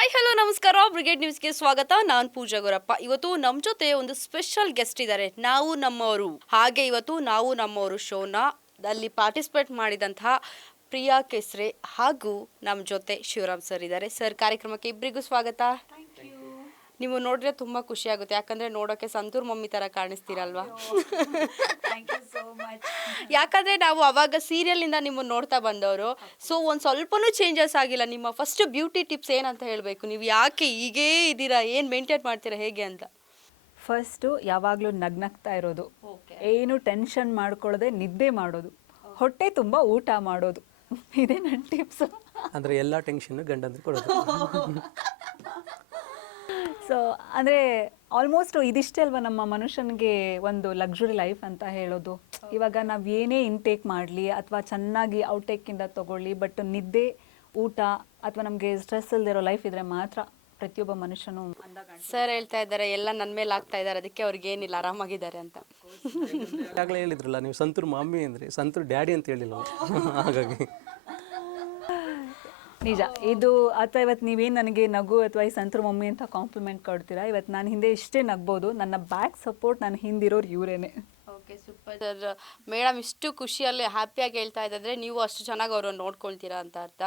Hi hello ನಮಸ್ಕಾರ brigade ನ್ಯೂಸ್ಗೆ ಸ್ವಾಗತ. ನಾನು ಪೂಜಾ ಗುರಪ್ಪ. ಇವತ್ತು ನಮ್ಮ ಜೊತೆ ಒಂದು ಸ್ಪೆಷಲ್ ಗೆಸ್ಟ್ ಇದ್ದಾರೆ, ನಾವು ನಮ್ಮವರು. ಹಾಗೆ ಇವತ್ತು ನಾವು ನಮ್ಮವರು ಶೋನ ಅಲ್ಲಿ ಪಾರ್ಟಿಸಿಪೇಟ್ ಮಾಡಿದಂತಹ ಪ್ರಿಯಾ ಕೆಸ್ರೆ ಹಾಗೂ ನಮ್ಮ ಜೊತೆ ಶಿವರಾಮ್ ಸರ್ ಇದ್ದಾರೆ. ಸರ್, ಕಾರ್ಯಕ್ರಮಕ್ಕೆ ಇಬ್ಬರಿಗೂ ಸ್ವಾಗತ. ನೀವು ನೋಡಿದ್ರೆ ತುಂಬ ಖುಷಿ ಆಗುತ್ತೆ, ಯಾಕಂದರೆ ನೋಡೋಕ್ಕೆ ಸಂತೂರ್ ಮಮ್ಮಿ ಥರ ಕಾಣಿಸ್ತೀರಲ್ವಾ? ಯಾಕಂದರೆ ನಾವು ಅವಾಗ ಸೀರಿಯಲ್ನಿಂದ ನಿಮ್ಮನ್ನು ನೋಡ್ತಾ ಬಂದವರು. ಸೊ ಒಂದು ಸ್ವಲ್ಪನೂ ಚೇಂಜಸ್ ಆಗಿಲ್ಲ. ನಿಮ್ಮ ಫಸ್ಟ್ ಬ್ಯೂಟಿ ಟಿಪ್ಸ್ ಏನಂತ ಹೇಳಬೇಕು? ನೀವು ಯಾಕೆ ಹೀಗೇ ಇದ್ದೀರಾ, ಏನು ಮೇಂಟೈನ್ ಮಾಡ್ತೀರಾ, ಹೇಗೆ ಅಂತ? ಫಸ್ಟು ಯಾವಾಗಲೂ ನಗ್ನಗ್ತಾ ಇರೋದು, ಏನು ಟೆನ್ಷನ್ ಮಾಡ್ಕೊಳ್ಳದೆ ನಿದ್ದೆ ಮಾಡೋದು, ಹೊಟ್ಟೆ ತುಂಬ ಊಟ ಮಾಡೋದು, ಇದೇ ನನ್ನ ಟಿಪ್ಸು. ಅಂದರೆ ಎಲ್ಲ ಟೆನ್ಷನ್ ಗಂಡಂದ್ರೆ ಕೊಡೋದು. ಸೊ ಅಂದರೆ ಆಲ್ಮೋಸ್ಟ್ ಇದಿಷ್ಟೇ ಅಲ್ವಾ ನಮ್ಮ ಮನುಷ್ಯನಿಗೆ ಒಂದು ಲಕ್ಸುರಿ ಲೈಫ್ ಅಂತ ಹೇಳೋದು. ಇವಾಗ ನಾವು ಏನೇ ಇನ್ಟೇಕ್ ಮಾಡಲಿ ಅಥವಾ ಚೆನ್ನಾಗಿ ಔಟೇಕಿಂದ ತೊಗೊಳ್ಳಿ, ಬಟ್ ನಿದ್ದೆ, ಊಟ ಅಥವಾ ನಮಗೆ ಸ್ಟ್ರೆಸ್ ಇಲ್ದಿರೋ ಲೈಫ್ ಇದ್ರೆ ಮಾತ್ರ ಪ್ರತಿಯೊಬ್ಬ ಮನುಷ್ಯನು. ಸರ್ ಹೇಳ್ತಾ ಇದ್ದಾರೆ ಎಲ್ಲ ನನ್ನ ಮೇಲೆ ಆಗ್ತಾ ಇದ್ದಾರೆ, ಅದಕ್ಕೆ ಅವ್ರಿಗೆ ಏನಿಲ್ಲ, ಆರಾಮಾಗಿದ್ದಾರೆ ಅಂತ. ಆಗಲೇ ಹೇಳಿದ್ರಲ್ಲ ನೀವು ಸಂತೂರ್ ಮಮ್ಮಿ ಅಂದರೆ, ಸಂತೂರ್ ಡ್ಯಾಡಿ ಅಂತ ಹೇಳಿಲ್ಲ, ಹಾಗಾಗಿ ನಿಜ ಇದು. ಅಥವಾ ಇವತ್ತು ನೀವೇನು ನನಗೆ ನಗು ಅಥವಾ ಈ ಸಂತೂರ್ ಮಮ್ಮಿ ಅಂತ ಕಾಂಪ್ಲಿಮೆಂಟ್ ಕೊಡ್ತೀರಾ, ಇವತ್ತು ನಾನು ಹಿಂದೆ ಇಷ್ಟೇ ನಗ್ಬೋದು, ನನ್ನ ಬ್ಯಾಕ್ ಸಪೋರ್ಟ್ ನಾನು ಹಿಂದಿರೋರು ಇವರೇನೆ. Okay, super sir. ಮೇಡಮ್ ಇಷ್ಟು ಖುಷಿಯಲ್ಲಿ ಹ್ಯಾಪಿಯಾಗಿ ಹೇಳ್ತಾ ಇದ್ದರೆ ನೀವು ಅಷ್ಟು ಚೆನ್ನಾಗಿ ಅವ್ರನ್ನ ನೋಡ್ಕೊಳ್ತೀರಾ ಅಂತ ಅರ್ಥ.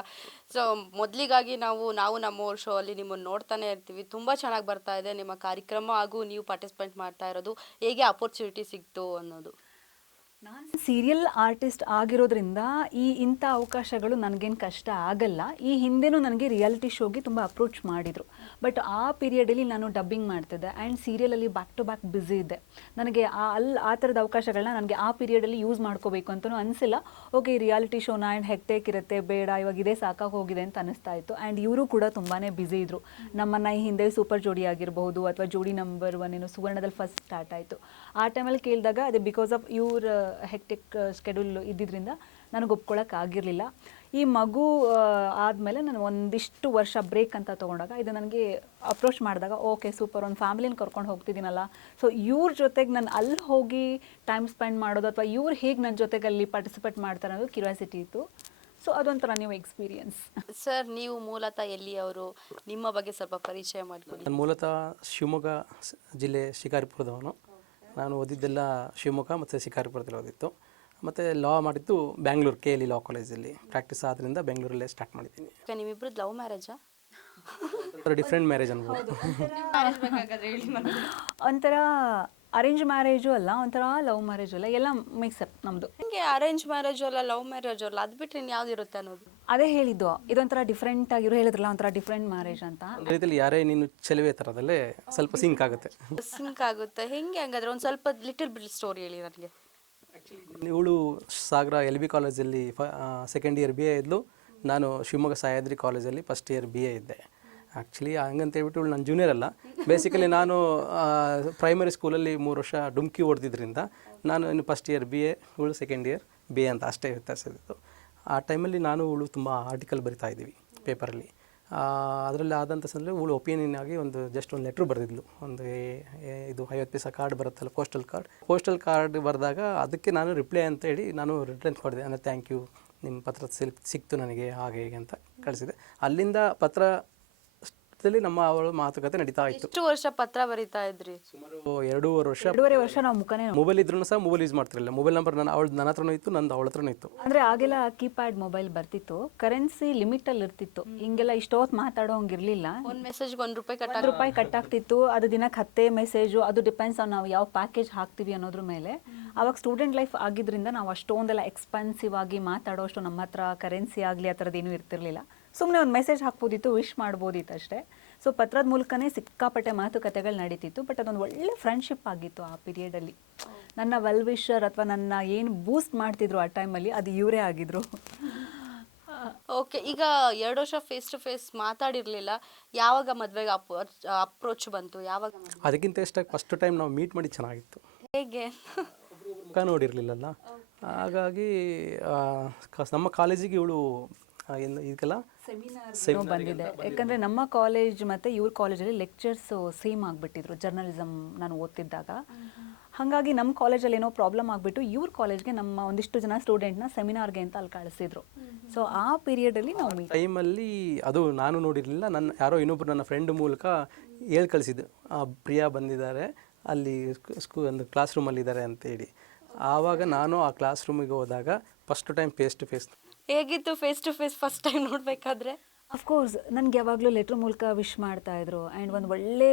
ಸೊ ಮೊದಲಿಗಾಗಿ ನಾವು ನಮ್ಮವ್ರ ಶೋ ಅಲ್ಲಿ ನಿಮ್ಮನ್ನು ನೋಡ್ತಾನೆ ಇರ್ತೀವಿ. ತುಂಬ ಚೆನ್ನಾಗಿ ಬರ್ತಾ ಇದೆ ನಿಮ್ಮ ಕಾರ್ಯಕ್ರಮ ಹಾಗೂ ನೀವು ಪಾರ್ಟಿಸಿಪೇಟ್ ಮಾಡ್ತಾ ಇರೋದು. ಹೇಗೆ ಅಪರ್ಚುನಿಟಿ ಸಿಕ್ತು ಅನ್ನೋದು? ನಾನು ಸೀರಿಯಲ್ ಆರ್ಟಿಸ್ಟ್ ಆಗಿರೋದ್ರಿಂದ ಇಂಥ ಅವಕಾಶಗಳು ನನಗೇನು ಕಷ್ಟ ಆಗಲ್ಲ. ಈ ಹಿಂದೆನೂ ನನಗೆ ರಿಯಾಲಿಟಿ ಶೋಗೆ ತುಂಬ ಅಪ್ರೋಚ್ ಮಾಡಿದರು, ಬಟ್ ಆ ಪೀರಿಯಡಲ್ಲಿ ನಾನು ಡಬ್ಬಿಂಗ್ ಮಾಡ್ತಿದ್ದೆ ಆ್ಯಂಡ್ ಸೀರಿಯಲಲ್ಲಿ ಬ್ಯಾಕ್ ಟು ಬ್ಯಾಕ್ ಬ್ಯುಸಿ ಇದ್ದೆ. ನನಗೆ ಆ ಥರದ ಅವಕಾಶಗಳನ್ನ ನನಗೆ ಆ ಪೀರಿಯಡಲ್ಲಿ ಯೂಸ್ ಮಾಡ್ಕೋಬೇಕು ಅಂತಲೂ ಅನಿಸಿಲ್ಲ. ಓಕೆ, ರಿಯಾಲಿಟಿ ಶೋನ ಆ್ಯಂಡ್ ಹೆಕ್ಟೇಕ್ ಇರುತ್ತೆ, ಬೇಡ ಇವಾಗ ಇದೇ ಸಾಕಾಗಿ ಹೋಗಿದೆ ಅಂತ ಅನಿಸ್ತಾ ಇತ್ತು. ಆ್ಯಂಡ್ ಇವರು ಕೂಡ ತುಂಬಾ ಬ್ಯುಸಿ ಇದ್ದರು. ನಮ್ಮನ್ನು ಈ ಹಿಂದೆ ಸೂಪರ್ ಜೋಡಿ ಆಗಿರ್ಬೋದು ಅಥವಾ ಜೋಡಿ ನಂಬರ್ 1 ಏನು ಸುವರ್ಣದಲ್ಲಿ ಫಸ್ಟ್ ಸ್ಟಾರ್ಟ್ ಆಯಿತು. ಆ ಟೈಮಲ್ಲಿ ಕೇಳಿದಾಗ ಅದೇ ಬಿಕಾಸ್ ಆಫ್ ಇವ್ರ ಹೆಕ್ಟಿಕ್ ಸ್ಕೆಡ್ಯೂಲ್ ಇದ್ದಿದ್ದರಿಂದ ನನಗೆ ಒಪ್ಕೊಳ್ಳೋಕ್ಕಾಗಿರಲಿಲ್ಲ. ಈ ಮಗು ಆದಮೇಲೆ ನಾನು ಒಂದಿಷ್ಟು ವರ್ಷ ಬ್ರೇಕ್ ಅಂತ ತೊಗೊಂಡಾಗ ಇದು ನನಗೆ ಅಪ್ರೋಚ್ ಮಾಡಿದಾಗ ಓಕೆ ಸೂಪರ್, ಒಂದು ಫ್ಯಾಮಿಲಿನ ಕರ್ಕೊಂಡು ಹೋಗ್ತಿದ್ದೀನಲ್ಲ, ಸೊ ಇವ್ರ ಜೊತೆಗೆ ನಾನು ಅಲ್ಲಿ ಹೋಗಿ ಟೈಮ್ ಸ್ಪೆಂಡ್ ಮಾಡೋದು ಅಥವಾ ಇವ್ರು ಹೇಗೆ ನನ್ನ ಜೊತೆಗೆ ಅಲ್ಲಿ ಪಾರ್ಟಿಸಿಪೇಟ್ ಮಾಡ್ತಾರೆ ಅನ್ನೋದು ಕ್ಯೂರಿಯಾಸಿಟಿ ಇತ್ತು. ಸೊ ಅದೊಂಥರ ನೀವು ಎಕ್ಸ್ಪೀರಿಯನ್ಸ್. ಸರ್, ನೀವು ಮೂಲತಃ ಎಲ್ಲಿಯವರು? ನಿಮ್ಮ ಬಗ್ಗೆ ಸ್ವಲ್ಪ ಪರಿಚಯ ಮಾಡಿಕೊಡಿ. ನಾನು ಮೂಲತಃ ಶಿವಮೊಗ್ಗ ಜಿಲ್ಲೆ ಶಿಕಾರಿಪುರದವನು. ನಾನು ಓದಿದ್ದೆಲ್ಲ ಶಿವಮೊಗ್ಗ ಮತ್ತು ಶಿಕಾರಿಪುರದಲ್ಲಿ ಓದಿತ್ತು. ಮತ್ತು ಲಾ ಮಾಡಿದ್ದು ಬ್ಯಾಂಗ್ಳೂರು KLE ಲಾ ಕಾಲೇಜಲ್ಲಿ ಪ್ರಾಕ್ಟೀಸ್ ಆದ್ದರಿಂದ ಬೆಂಗಳೂರಲ್ಲೇ ಸ್ಟಾರ್ಟ್ ಮಾಡಿದ್ದೀನಿ. ನಿಮ್ಮಿಬ್ರದ್ದು ಲವ್ ಮ್ಯಾರೇಜಾ? ಡಿಫ್ರೆಂಟ್ ಮ್ಯಾರೇಜ್ ಅನ್ಬೋದು. ಒಂಥರ ಅರೇಂಜ್ ಮ್ಯಾರೇಜು ಅಲ್ಲ, ಒಂಥರ ಲವ್ ಮ್ಯಾರೇಜು ಅಲ್ಲ, ಎಲ್ಲ ಮಿಕ್ಸಪ್ ನಮ್ಮದು. ನಿಮಗೆ ಅರೇಂಜ್ ಮ್ಯಾರೇಜು ಅಲ್ಲ, ಲವ್ ಮ್ಯಾರೇಜು ಅಲ್ಲ, ಅದು ಬಿಟ್ಟರೆ ಇನ್ನು ಯಾವ್ದು ಇರುತ್ತೆ ಅನ್ನೋದು? ಅದೇ ಹೇಳಿದ್ದು, ಇದೊಂಥರ ಡಿಫ್ರೆಂಟ್ ಆಗಿರೋ ಹೇಳಿದ್ರಲ್ಲ, ಒಂಥರ ಡಿಫ್ರೆಂಟ್ ಮ್ಯಾರೇಜ್ ಅಂತ. ಒಂದು ರೀತಿಯಲ್ಲಿ ಯಾರೇ ನೀನು ಚೆಲುವೆ ಥರದಲ್ಲೇ ಸ್ವಲ್ಪ ಸಿಂಕ್ ಆಗುತ್ತೆ. ಸಿಂಕ್ ಆಗುತ್ತೆ ಹೆಂಗೆ? ಹಂಗಾದ್ರೆ ಒಂದು ಸ್ವಲ್ಪ ಲಿಟಲ್ ಬಿಟ್ ಸ್ಟೋರಿ ಹೇಳಿ ನನಗೆ. ಇವಳು ಸಾಗರ LB ಕಾಲೇಜಲ್ಲಿ ಸೆಕೆಂಡ್ ಇಯರ್ BA ಇದ್ಲು. ನಾನು ಶಿವಮೊಗ್ಗ ಸಹ್ಯಾದ್ರಿ ಕಾಲೇಜಲ್ಲಿ ಫಸ್ಟ್ ಇಯರ್ BA ಇದ್ದೆ. ಆ್ಯಕ್ಚುಲಿ ಹಂಗಂತ ಹೇಳ್ಬಿಟ್ಟು ಇವಳು ನನ್ನ ಜೂನಿಯರ್ ಅಲ್ಲ. ಬೇಸಿಕಲಿ ನಾನು ಪ್ರೈಮರಿ ಸ್ಕೂಲಲ್ಲಿ 3 ವರ್ಷ ಡುಮ್ಕಿ ಹೊಡೆದಿದ್ದರಿಂದ ನಾನು ಇನ್ನು ಫಸ್ಟ್ ಇಯರ್ BA, ಇವಳು ಸೆಕೆಂಡ್ ಇಯರ್ BA ಅಂತ ಅಷ್ಟೇ ವ್ಯತ್ಯಾಸದಿತ್ತು. ಆ ಟೈಮಲ್ಲಿ ನಾನು ಇವಳು ತುಂಬ ಆರ್ಟಿಕಲ್ ಬರಿತಾ ಇದ್ದೀವಿ ಪೇಪರಲ್ಲಿ. ಅದರಲ್ಲಿ ಆದಂಥ ಸಂದರ್ಭದಲ್ಲಿ ಇವಳು ಒಪಿನಿಯನ್ ಆಗಿ ಜಸ್ಟ್ ಒಂದು ಲೆಟ್ರ್ ಬರೆದಿದ್ಲು. ಇದು 50 ಪೈಸಾ ಕಾರ್ಡ್ ಬರುತ್ತಲ್ಲ, ಪೋಸ್ಟಲ್ ಕಾರ್ಡ್ ಬರೆದಾಗ ಅದಕ್ಕೆ ನಾನು ರಿಪ್ಲೈ ಅಂತ ಹೇಳಿ ನಾನು ರಿಟರ್ನ್ ಕೊಡಿದೆ. ಅಂದರೆ ಥ್ಯಾಂಕ್ ಯು, ನಿಮ್ಮ ಪತ್ರ ಸಿಕ್ತು ನನಗೆ, ಹಾಗೆ ಹೀಗೆ ಅಂತ ಕಳಿಸಿದೆ. ಅಲ್ಲಿಂದ ನಮ್ಮ ಅವಳ ಮಾತುಕತೆ ನಡೀತಾ ಇತ್ತು. ಎಷ್ಟು ವರ್ಷ ಪತ್ರ ಬರೀತಾ ಇದ್ರಿ? ಸುಮಾರು 2.5 ವರ್ಷ ನಾವು ಮುಖನೇ ಮೊಬೈಲ್ ಇದ್ರೂ ಸಹ ಮೊಬೈಲ್ ಯೂಸ್ ಮಾಡ್ತಿರಲಿಲ್ಲ. ಮೊಬೈಲ್ ನಂಬರ್ ನನ್ನ ಹತ್ರನೂ ಇತ್ತು, ನಂದು ಅವಳ ಹತ್ರನೂ ಇತ್ತು. ಅಂದರೆ ಆಗೆಲ್ಲ ಕೀಪ್ಯಾಡ್ ಮೊಬೈಲ್ ಬರ್ತಿತ್ತು, ಕರೆನ್ಸಿ ಲಿಮಿಟಲ್ಲಿ ಇರ್ತಿತ್ತು, ಹಿಂಗೆಲ್ಲ ಇಷ್ಟೊತ್ತು ಮಾತಾಡೋ ಹಂಗಿರಲಿಲ್ಲ. ಒಂದು ಮೆಸೇಜ್ಗೆ ₹1 ಕಟ್ ಆಗ್ತಿತ್ತು. ಅದು ದಿನಕ್ಕೆ 10 ಮೆಸೇಜು, ಅದು ಡಿಪೆಂಡ್ಸ್ ಆನ್ ನಾವು ಯಾವ ಪ್ಯಾಕೇಜ್ ಹಾಕ್ತೀವಿ ಅನ್ನೋದ್ರ ಮೇಲೆ. ಆವಾಗ ಸ್ಟೂಡೆಂಟ್ ಲೈಫ್ ಆಗಿದ್ದರಿಂದ ನಾವು ಅಷ್ಟೊಂದೆಲ್ಲ ಎಕ್ಸ್ಪೆನ್ಸಿವ್ ಆಗಿ ಮಾತಾಡೋ ಅಷ್ಟು ನಮ್ಮ ಹತ್ರ ಕರೆನ್ಸಿ ಆಗಲಿ ಆ ಥರದ್ದೇನೂ ಇರ್ತಿರ್ಲಿಲ್ಲ. ಸುಮ್ಮನೆ ಒಂದು ಮೆಸೇಜ್ ಹಾಕ್ಬೋದಿತ್ತು, ವಿಶ್ ಮಾಡ್ಬೋದಿತ್ತು ಅಷ್ಟೇ. ಸೊ ಪತ್ರದ ಮೂಲಕನೇ ಸಿಕ್ಕಾಪಟ್ಟೆ ಮಾತುಕತೆಗಳು ನಡೀತಿತ್ತು. ಬಟ್ ಅದೊಂದು ಒಳ್ಳೆ ಫ್ರೆಂಡ್ಶಿಪ್ ಆಗಿತ್ತು ಆ ಪೀರಿಯಡಲ್ಲಿ. ನನ್ನ ವೆಲ್ ವಿಶರ್ ಅಥವಾ ನನ್ನ ಏನು ಬೂಸ್ಟ್ ಮಾಡ್ತಿದ್ರು ಆ ಟೈಮಲ್ಲಿ, ಅದು ಇವರೇ ಆಗಿದ್ರು. ಓಕೆ, ಈಗ 2 ವರ್ಷ ಫೇಸ್ ಟು ಫೇಸ್ ಮಾತಾಡಿರಲಿಲ್ಲ. ಯಾವಾಗ ಮದುವೆಗೆ ಅಪ್ರೋಚ್ ಬಂತು? ಯಾವಾಗ? ಅದಕ್ಕಿಂತ ಎಷ್ಟಾಗಿ ಫಸ್ಟ್ ಟೈಮ್ ನಾವು ಮೀಟ್ ಮಾಡಿ ಚೆನ್ನಾಗಿತ್ತು. ಹೇಗೆ? ಮುಖ ನೋಡಿರಲಿಲ್ಲಲ್ಲ, ಹಾಗಾಗಿ ನಮ್ಮ ಕಾಲೇಜಿಗೆ ಇವಳು ಇದಕ್ಕೆಲ್ಲ ಸೆಮಿನಾರ್ ಬಂದಿದೆ. ಯಾಕಂದರೆ ನಮ್ಮ ಕಾಲೇಜ್ ಮತ್ತು ಇವ್ರ ಕಾಲೇಜಲ್ಲಿ ಲೆಕ್ಚರ್ಸ್ ಸೇಮ್ ಆಗಿಬಿಟ್ಟಿದ್ರು ಜರ್ನಲಿಸಮ್ ನಾನು ಓದ್ತಿದ್ದಾಗ. ಹಾಗಾಗಿ ನಮ್ಮ ಕಾಲೇಜಲ್ಲಿ ಏನೋ ಪ್ರಾಬ್ಲಮ್ ಆಗಿಬಿಟ್ಟು ಇವ್ರ ಕಾಲೇಜ್ಗೆ ನಮ್ಮ ಒಂದಿಷ್ಟು ಜನ ಸ್ಟೂಡೆಂಟ್ನ ಸೆಮಿನಾರ್ಗೆ ಅಂತ ಅಲ್ಲಿ ಕಳಿಸಿದ್ರು. ಸೊ ಆ ಪೀರಿಯಡಲ್ಲಿ ನಾವು ಮೀಟ್. ಟೈಮಲ್ಲಿ ಅದು ನಾನು ನೋಡಿರಲಿಲ್ಲ, ನನ್ನ ಯಾರೋ ಇನ್ನೊಬ್ಬರು ನನ್ನ ಫ್ರೆಂಡ್ ಮೂಲಕ ಹೇಳಿ ಕಳಿಸಿದ್ದು, ಪ್ರಿಯಾ ಬಂದಿದ್ದಾರೆ ಅಲ್ಲಿ ಒಂದು ಕ್ಲಾಸ್ ರೂಮಲ್ಲಿದ್ದಾರೆ ಅಂತೇಳಿ. ಆವಾಗ ನಾನು ಆ ಕ್ಲಾಸ್ ರೂಮಿಗೆ ಹೋದಾಗ first time face to face. ಹೇಗಿತ್ತು face to face first time ನೋಡಬೇಕಾದ್ರೆ? ಅಫ್ಕೋರ್ಸ್ ನನಗೆ ಯಾವಾಗಲೂ ಲೆಟ್ರ್ ಮೂಲಕ ವಿಶ್ ಮಾಡ್ತಾಯಿದ್ರು ಆ್ಯಂಡ್ ಒಂದು ಒಳ್ಳೆ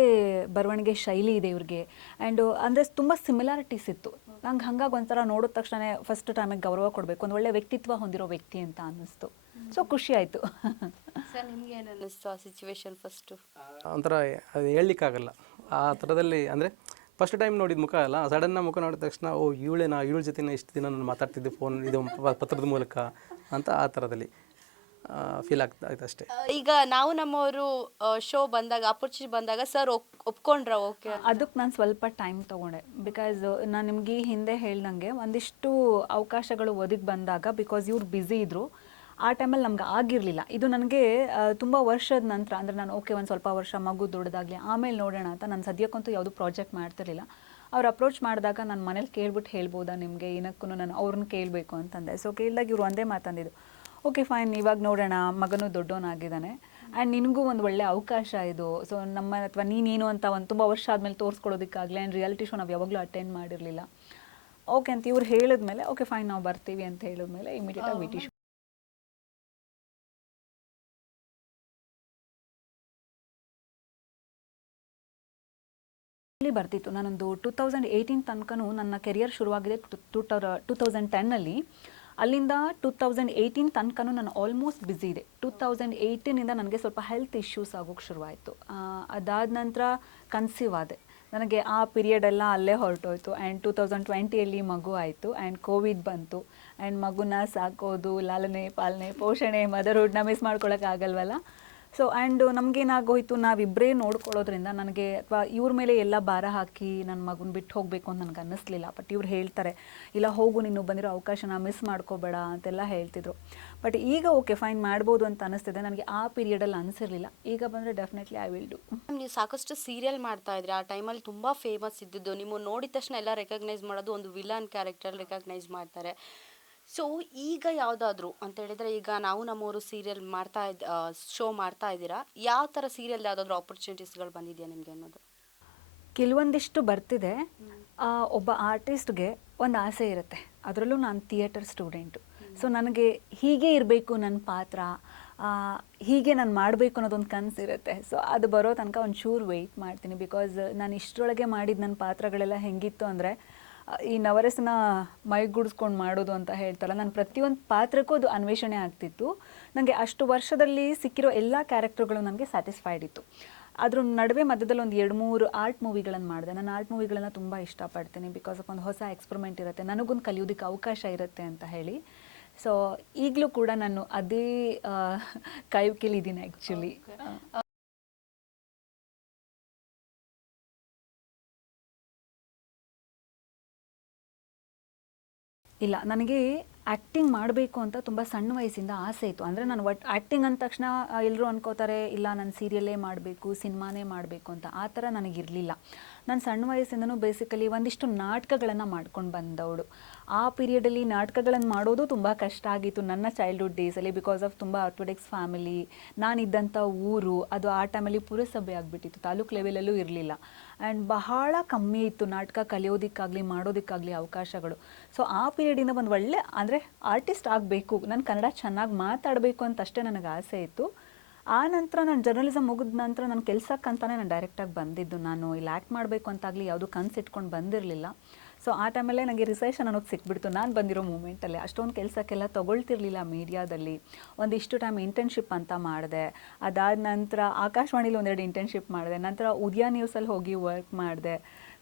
ಬರವಣಿಗೆ ಶೈಲಿ ಇದೆ ಇವ್ರಿಗೆ. ಆ್ಯಂಡ್ ಅಂದರೆ ತುಂಬ ಸಿಮಿಲಾರಿಟೀಸ್ ಇತ್ತು ನಂಗೆ. ಹಂಗಾಗಿ ಒಂಥರ ನೋಡಿದ ತಕ್ಷಣ ಫಸ್ಟ್ ಟೈಮಿಗೆ ಗೌರವ ಕೊಡಬೇಕು, ಒಂದು ಒಳ್ಳೆ ವ್ಯಕ್ತಿತ್ವ ಹೊಂದಿರೋ ವ್ಯಕ್ತಿ ಅಂತ ಅನ್ನಿಸ್ತು. ಸೊ ಖುಷಿ ಆಯಿತು. ಸರ್ ನಿಮ್ಗೆ ಏನು ಅನ್ನಿಸ್ತು ಆ ಸಿಚುವೇಶನ್ ಫಸ್ಟು? ಒಂಥರ ಅದು ಹೇಳಲಿಕ್ಕಾಗಲ್ಲ ಆ ಥರದಲ್ಲಿ. ಅಂದರೆ ಫಸ್ಟ್ ಟೈಮ್ ನೋಡಿದ ಮುಖ ಅಲ್ಲ, ಸಡನ್ನ ಮುಖ ನೋಡಿದ ತಕ್ಷಣ ಓ ಇವಳ ಜೊತೆ ಇಷ್ಟು ದಿನ ನಾನು ಮಾತಾಡ್ತಿದ್ದೆ ಫೋನ್ ಇದು ಪತ್ರದ ಮೂಲಕ ಅಂತ ಆ ಥರದಲ್ಲಿ ಫೀಲ್ ಆಗ್ತಾಯಿತ್ತು ಅಷ್ಟೇ. ಈಗ ನಾವು ನಮ್ಮವರು ಶೋ ಬಂದಾಗ ಅಪರ್ಚುನಿಟಿ ಬಂದಾಗ ಸರ್ ಒಪ್ಕೊಂಡ್ರ? ಓಕೆ, ಅದಕ್ಕೆ ನಾನು ಸ್ವಲ್ಪ ಟೈಮ್ ತೊಗೊಂಡೆ. ಬಿಕಾಸ್ ನಾನು ನಿಮಗೆ ಹಿಂದೆ ಹೇಳ್ದಂಗೆ ಒಂದಿಷ್ಟು ಅವಕಾಶಗಳು ಒದಗಿ ಬಂದಾಗ, ಬಿಕಾಸ್ ಇವ್ರು ಬ್ಯುಸಿ ಇದ್ದರು ಆ ಟೈಮಲ್ಲಿ ನಮ್ಗೆ ಆಗಿರಲಿಲ್ಲ. ಇದು ನನಗೆ ತುಂಬ ವರ್ಷದ ನಂತರ, ಅಂದರೆ ನಾನು ಓಕೆ ಒಂದು ಸ್ವಲ್ಪ ವರ್ಷ ಮಗು ದೊಡ್ಡದಾಗಲಿ ಆಮೇಲೆ ನೋಡೋಣ ಅಂತ ನಾನು ಸದ್ಯಕ್ಕಂತೂ ಯಾವುದೂ ಪ್ರಾಜೆಕ್ಟ್ ಮಾಡ್ತಿರ್ಲಿಲ್ಲ. ಅವ್ರು ಅಪ್ರೋಚ್ ಮಾಡಿದಾಗ ನಾನು ಮನೇಲಿ ಕೇಳ್ಬಿಟ್ಟು ಹೇಳ್ಬೋದಾ ನಿಮಗೆ, ಏನಕ್ಕೂ ನಾನು ಅವ್ರನ್ನ ಕೇಳಬೇಕು ಅಂತಂದೆ. ಸೊ ಕೇಳಿದಾಗ ಇವ್ರು ಒಂದೇ ಮಾತಂದಿದ್ದು, ಓಕೆ ಫೈನ್ ಇವಾಗ ನೋಡೋಣ, ಮಗನೂ ದೊಡ್ಡವನಾಗಿದ್ದಾನೆ ಆ್ಯಂಡ್ ನಿನಗೂ ಒಂದು ಒಳ್ಳೆ ಅವಕಾಶ ಇದು. ಸೊ ನಮ್ಮ ಅಥವಾ ನೀನೇನು ಅಂತ ಒಂದು ತುಂಬ ವರ್ಷ ಆದಮೇಲೆ ತೋರಿಸ್ಕೊಡೋದಕ್ಕಾಗಲಿ. ಆ್ಯಂಡ್ ರಿಯಾಲಿಟಿ ಶೋ ನಾವು ಯಾವಾಗಲೂ ಅಟೆಂಡ್ ಮಾಡಿರಲಿಲ್ಲ. ಓಕೆ ಅಂತ ಇವ್ರು ಹೇಳಿದ್ಮೇಲೆ ಓಕೆ ಫೈನ್ ನಾವು ಬರ್ತೀವಿ ಅಂತ ಹೇಳಿದ್ಮೇಲೆ ಇಮಿಡಿಯೇಟಾಗಿ ವಿಟಿ ಶೋ ಬರ್ತಿತ್ತು. ನಾನೊಂದು 2018 ತನಕನೂ ನನ್ನ ಕೆರಿಯರ್ ಶುರುವಾಗಿದೆ 2010ಅಲ್ಲಿ. ಅಲ್ಲಿಂದ 2018 ತನಕನೂ ನಾನು ಆಲ್ಮೋಸ್ಟ್ ಬ್ಯುಸಿ ಇದೆ. 2018ಇಂದ ನನಗೆ ಸ್ವಲ್ಪ ಹೆಲ್ತ್ ಇಶ್ಯೂಸ್ ಆಗೋಕ್ಕೆ ಶುರುವಾಯಿತು. ಅದಾದ ನಂತರ ಕನ್ಸೀವ್ ಆದೆ. ನನಗೆ ಆ ಪೀರಿಯಡೆಲ್ಲ ಅಲ್ಲೇ ಹೊರಟೋಯ್ತು. ಆ್ಯಂಡ್ 2020ಯಲ್ಲಿ ಮಗು ಆಯಿತು ಆ್ಯಂಡ್ ಕೋವಿಡ್ ಬಂತು. ಆ್ಯಂಡ್ ಮಗುನ ಸಾಕೋದು, ಲಾಲನೆ ಪಾಲನೆ ಪೋಷಣೆ ಮದರ್ಹುಡ್ನ ಮಿಸ್ ಮಾಡ್ಕೊಳಕ್ಕಾಗಲ್ವಲ್ಲ. ಸೊ ಆ್ಯಂಡ್ ನಮಗೇನಾಗೋಯ್ತು, ನಾವಿಬ್ಬರೇ ನೋಡ್ಕೊಳ್ಳೋದ್ರಿಂದ ನನಗೆ ಅಥವಾ ಇವ್ರ ಮೇಲೆ ಎಲ್ಲ ಭಾರ ಹಾಕಿ ನನ್ನ ಮಗುನ ಬಿಟ್ಟು ಹೋಗಬೇಕು ಅಂತ ನನಗೆ ಅನ್ನಿಸ್ಲಿಲ್ಲ. ಬಟ್ ಇವ್ರು ಹೇಳ್ತಾರೆ ಇಲ್ಲ ಹೋಗು, ನೀನು ಬಂದಿರೋ ಅವಕಾಶನ ಮಿಸ್ ಮಾಡ್ಕೋಬೇಡ ಅಂತೆಲ್ಲ ಹೇಳ್ತಿದ್ರು. ಬಟ್ ಈಗ ಓಕೆ ಫೈನ್ ಮಾಡ್ಬೋದು ಅಂತ ಅನ್ನಿಸ್ತಿದೆ. ನನಗೆ ಆ ಪೀರಿಯಡಲ್ಲಿ ಅನಿಸಿರಲಿಲ್ಲ. ಈಗ ಬಂದರೆ ಡೆಫಿನೆಟ್ಲಿ ಐ ವಿಲ್ ಡೂ. ನೀವು ಸಾಕಷ್ಟು ಸೀರಿಯಲ್ ಮಾಡ್ತಾ ಇದ್ರಿ, ಆ ಟೈಮಲ್ಲಿ ತುಂಬ ಫೇಮಸ್ ಇದ್ದಿದ್ದು. ನಿಮ್ಮನ್ನು ನೋಡಿದ ತಕ್ಷಣ ಎಲ್ಲ ರೆಕಗ್ನೈಸ್ ಮಾಡೋದು, ಒಂದು ವಿಲನ್ ಕ್ಯಾರೆಕ್ಟರ್ ರೆಕಗ್ನೈಸ್ ಮಾಡ್ತಾರೆ. ಸೊ ಈಗ ಯಾವುದಾದ್ರೂ ಅಂತ ಹೇಳಿದರೆ, ಈಗ ನಾವು ನಮ್ಮವರು ಸೀರಿಯಲ್ ಶೋ ಮಾಡ್ತಾ ಇದ್ದೀರಾ, ಯಾವ ಥರ ಸೀರಿಯಲ್ ಯಾವುದಾದ್ರೂ ಆಪರ್ಚುನಿಟೀಸ್ಗಳು ಬಂದಿದೆಯಾ ನಿಮಗೆ ಅನ್ನೋದು? ಕೆಲವೊಂದಿಷ್ಟು ಬರ್ತಿದೆ. ಒಬ್ಬ ಆರ್ಟಿಸ್ಟ್ಗೆ ಒಂದು ಆಸೆ ಇರುತ್ತೆ, ಅದರಲ್ಲೂ ನಾನು ಥಿಯೇಟರ್ ಸ್ಟೂಡೆಂಟು. ಸೊ ನನಗೆ ಹೀಗೆ ಇರಬೇಕು ನನ್ನ ಪಾತ್ರ, ಹೀಗೆ ನಾನು ಮಾಡಬೇಕು ಅನ್ನೋದೊಂದು ಕನಸಿರುತ್ತೆ. ಸೊ ಅದು ಬರೋ ತನಕ ಒಂಚೂರು ವೆಯ್ಟ್ ಮಾಡ್ತೀನಿ. ಬಿಕಾಸ್ ನಾನು ಇಷ್ಟರೊಳಗೆ ಮಾಡಿದ ನನ್ನ ಪಾತ್ರಗಳೆಲ್ಲ ಹೆಂಗಿತ್ತು ಅಂದರೆ, ಈ ನವರಸನ ಮೈಗೂಡಿಸ್ಕೊಂಡು ಮಾಡೋದು ಅಂತ ಹೇಳ್ತಾರಲ್ಲ, ನಾನು ಪ್ರತಿಯೊಂದು ಪಾತ್ರಕ್ಕೂ ಅದು ಅನ್ವೇಷಣೆ ಆಗ್ತಿತ್ತು. ನನಗೆ ಅಷ್ಟು ವರ್ಷದಲ್ಲಿ ಸಿಕ್ಕಿರೋ ಎಲ್ಲ ಕ್ಯಾರೆಕ್ಟರ್ಗಳು ನನಗೆ ಸ್ಯಾಟಿಸ್ಫೈಡ್ ಇತ್ತು. ಅದ್ರ ನಡುವೆ ಮಧ್ಯದಲ್ಲಿ ಒಂದು 2-3 ಆರ್ಟ್ ಮೂವಿಗಳನ್ನು ಮಾಡಿದೆ. ನಾನು ಆರ್ಟ್ ಮೂವಿಗಳನ್ನು ತುಂಬ ಇಷ್ಟಪಡ್ತೀನಿ. ಬಿಕಾಸ್ ಆಫ್ ಒಂದು ಹೊಸ ಎಕ್ಸ್ಪರಿಮೆಂಟ್ ಇರುತ್ತೆ, ನನಗೊಂದು ಕಲಿಯೋದಕ್ಕೆ ಅವಕಾಶ ಇರುತ್ತೆ ಅಂತ ಹೇಳಿ. ಸೊ ಈಗಲೂ ಕೂಡ ನಾನು ಅದೇ ಕಾಯುವಿಕೆಲಿದ್ದೀನಿ ಆ್ಯಕ್ಚುಲಿ. ಇಲ್ಲ, ನನಗೆ ಆ್ಯಕ್ಟಿಂಗ್ ಮಾಡಬೇಕು ಅಂತ ತುಂಬ ಸಣ್ಣ ವಯಸ್ಸಿಂದ ಆಸೆ ಇತ್ತು. ಅಂದರೆ ನಾನು ಆ್ಯಕ್ಟಿಂಗ್ ಅಂದ ತಕ್ಷಣ ಎಲ್ಲರೂ ಅನ್ಕೋತಾರೆ ಇಲ್ಲ ನಾನು ಸೀರಿಯಲ್ಲೇ ಮಾಡಬೇಕು, ಸಿನಿಮಾನೇ ಮಾಡಬೇಕು ಅಂತ. ಆ ಥರ ನನಗಿರಲಿಲ್ಲ. ನಾನು ಸಣ್ಣ ವಯಸ್ಸಿಂದನೂ ಬೇಸಿಕಲಿ ಒಂದಿಷ್ಟು ನಾಟಕಗಳನ್ನು ಮಾಡ್ಕೊಂಡು ಬಂದವಳು. ಆ ಪೀರಿಯಡಲ್ಲಿ ನಾಟಕಗಳನ್ನು ಮಾಡೋದು ತುಂಬ ಕಷ್ಟ ಆಗಿತ್ತು ನನ್ನ ಚೈಲ್ಡ್ಹುಡ್ ಡೇಸಲ್ಲಿ. ಬಿಕಾಸ್ ಆಫ್ ತುಂಬ ಆರ್ಥೋಡಾಕ್ಸ್ ಫ್ಯಾಮಿಲಿ, ನಾನಿದ್ದಂಥ ಊರು ಅದು ಆ ಟೈಮಲ್ಲಿ ಪುರಸಭೆ ಆಗಿಬಿಟ್ಟಿತ್ತು, ತಾಲೂಕು ಲೆವೆಲಲ್ಲೂ ಇರಲಿಲ್ಲ. ಆ್ಯಂಡ್ ಬಹಳ ಕಮ್ಮಿ ಇತ್ತು ನಾಟಕ ಕಲಿಯೋದಕ್ಕಾಗಲಿ ಮಾಡೋದಕ್ಕಾಗಲಿ ಅವಕಾಶಗಳು. ಸೊ ಆ ಪೀರಿಯಡಿಂದ ಒಂದು ಒಳ್ಳೆ ಅಂದರೆ ಆರ್ಟಿಸ್ಟ್ ಆಗಬೇಕು, ನಾನು ಕನ್ನಡ ಚೆನ್ನಾಗಿ ಮಾತಾಡಬೇಕು ಅಂತ ಅಷ್ಟೇ ನನಗೆ ಆಸೆ ಇತ್ತು. ಆ ನಂತರ ನಾನು ಜರ್ನಲಿಸಮ್ ಮುಗಿದ ನಂತರ ನನ್ನ ಕೆಲಸಕ್ಕಂತಾನೆ ನಾನು ಡೈರೆಕ್ಟಾಗಿ ಬಂದಿದ್ದು. ನಾನು ಇಲ್ಲಿ ಆ್ಯಕ್ಟ್ ಮಾಡಬೇಕು ಅಂತಾಗಲಿ ಯಾವುದೂ ಕನಸು ಇಟ್ಕೊಂಡು ಬಂದಿರಲಿಲ್ಲ. ಸೊ ಆ ಟೈಮಲ್ಲೇ ನನಗೆ ರಿಸೆಷನ್ ಅನ್ನೋದು ಸಿಕ್ಬಿಡ್ತು ನಾನು ಬಂದಿರೋ ಮೂಮೆಂಟಲ್ಲಿ. ಅಷ್ಟೊಂದು ಕೆಲಸಕ್ಕೆಲ್ಲ ತೊಗೊಳ್ತಿರ್ಲಿಲ್ಲ ಮೀಡಿಯಾದಲ್ಲಿ. ಒಂದಿಷ್ಟು ಟೈಮ್ ಇಂಟರ್ನ್ಶಿಪ್ ಅಂತ ಮಾಡಿದೆ. ಅದಾದ ನಂತರ ಆಕಾಶವಾಣಿಲಿ 1-2 ಇಂಟರ್ನ್ಶಿಪ್ ಮಾಡಿದೆ. ನಂತರ ಉದಯ ನ್ಯೂಸಲ್ಲಿ ಹೋಗಿ ವರ್ಕ್ ಮಾಡಿದೆ.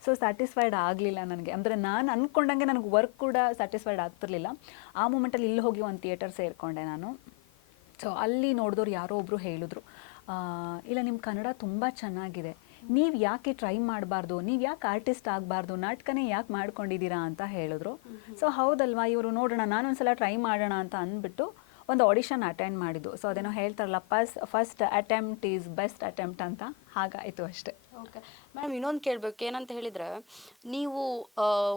ಸೊ ಸ್ಯಾಟಿಸ್ಫೈಡ್ ಆಗಲಿಲ್ಲ ನನಗೆ. ಅಂದರೆ ನಾನು ಅಂದ್ಕೊಂಡಂಗೆ ನನಗೆ ವರ್ಕ್ ಕೂಡ ಸ್ಯಾಟಿಸ್ಫೈಡ್ ಆಗ್ತಿರ್ಲಿಲ್ಲ. ಆ ಮೂಮೆಂಟಲ್ಲಿ ಇಲ್ಲಿ ಹೋಗಿ ಒಂದು ಥಿಯೇಟರ್ ಸೇರಿಕೊಂಡೆ ನಾನು. ಸೊ ಅಲ್ಲಿ ನೋಡಿದವ್ರು ಯಾರೋ ಒಬ್ಬರು ಹೇಳಿದ್ರು, ಇಲ್ಲ ನಿಮ್ಮ ಕನ್ನಡ ತುಂಬ ಚೆನ್ನಾಗಿದೆ, ನೀವು ಯಾಕೆ ಟ್ರೈ ಮಾಡಬಾರ್ದು, ನೀವು ಯಾಕೆ ಆರ್ಟಿಸ್ಟ್ ಆಗಬಾರ್ದು, ನಾಟಕನೇ ಯಾಕೆ ಮಾಡ್ಕೊಂಡಿದ್ದೀರಾ ಅಂತ ಹೇಳಿದ್ರು. ಸೊ ಹೌದಲ್ವಾ, ಇವರು ನೋಡೋಣ ನಾನೊಂದ್ಸಲ ಟ್ರೈ ಮಾಡೋಣ ಅಂತ ಅಂದ್ಬಿಟ್ಟು ಒಂದು ಆಡಿಷನ್ ಅಟೆಂಡ್ ಮಾಡಿದ್ದು. ಸೊ ಅದೇನೋ ಹೇಳ್ತಾರಲ್ಲ, first attempt is best attempt ಅಂತ, ಹಾಗಾಯಿತು ಅಷ್ಟೇ. ಓಕೆ ಮೇಡಮ್, ಇನ್ನೊಂದು ಕೇಳಬೇಕು. ಏನಂತ ಹೇಳಿದರೆ, ನೀವು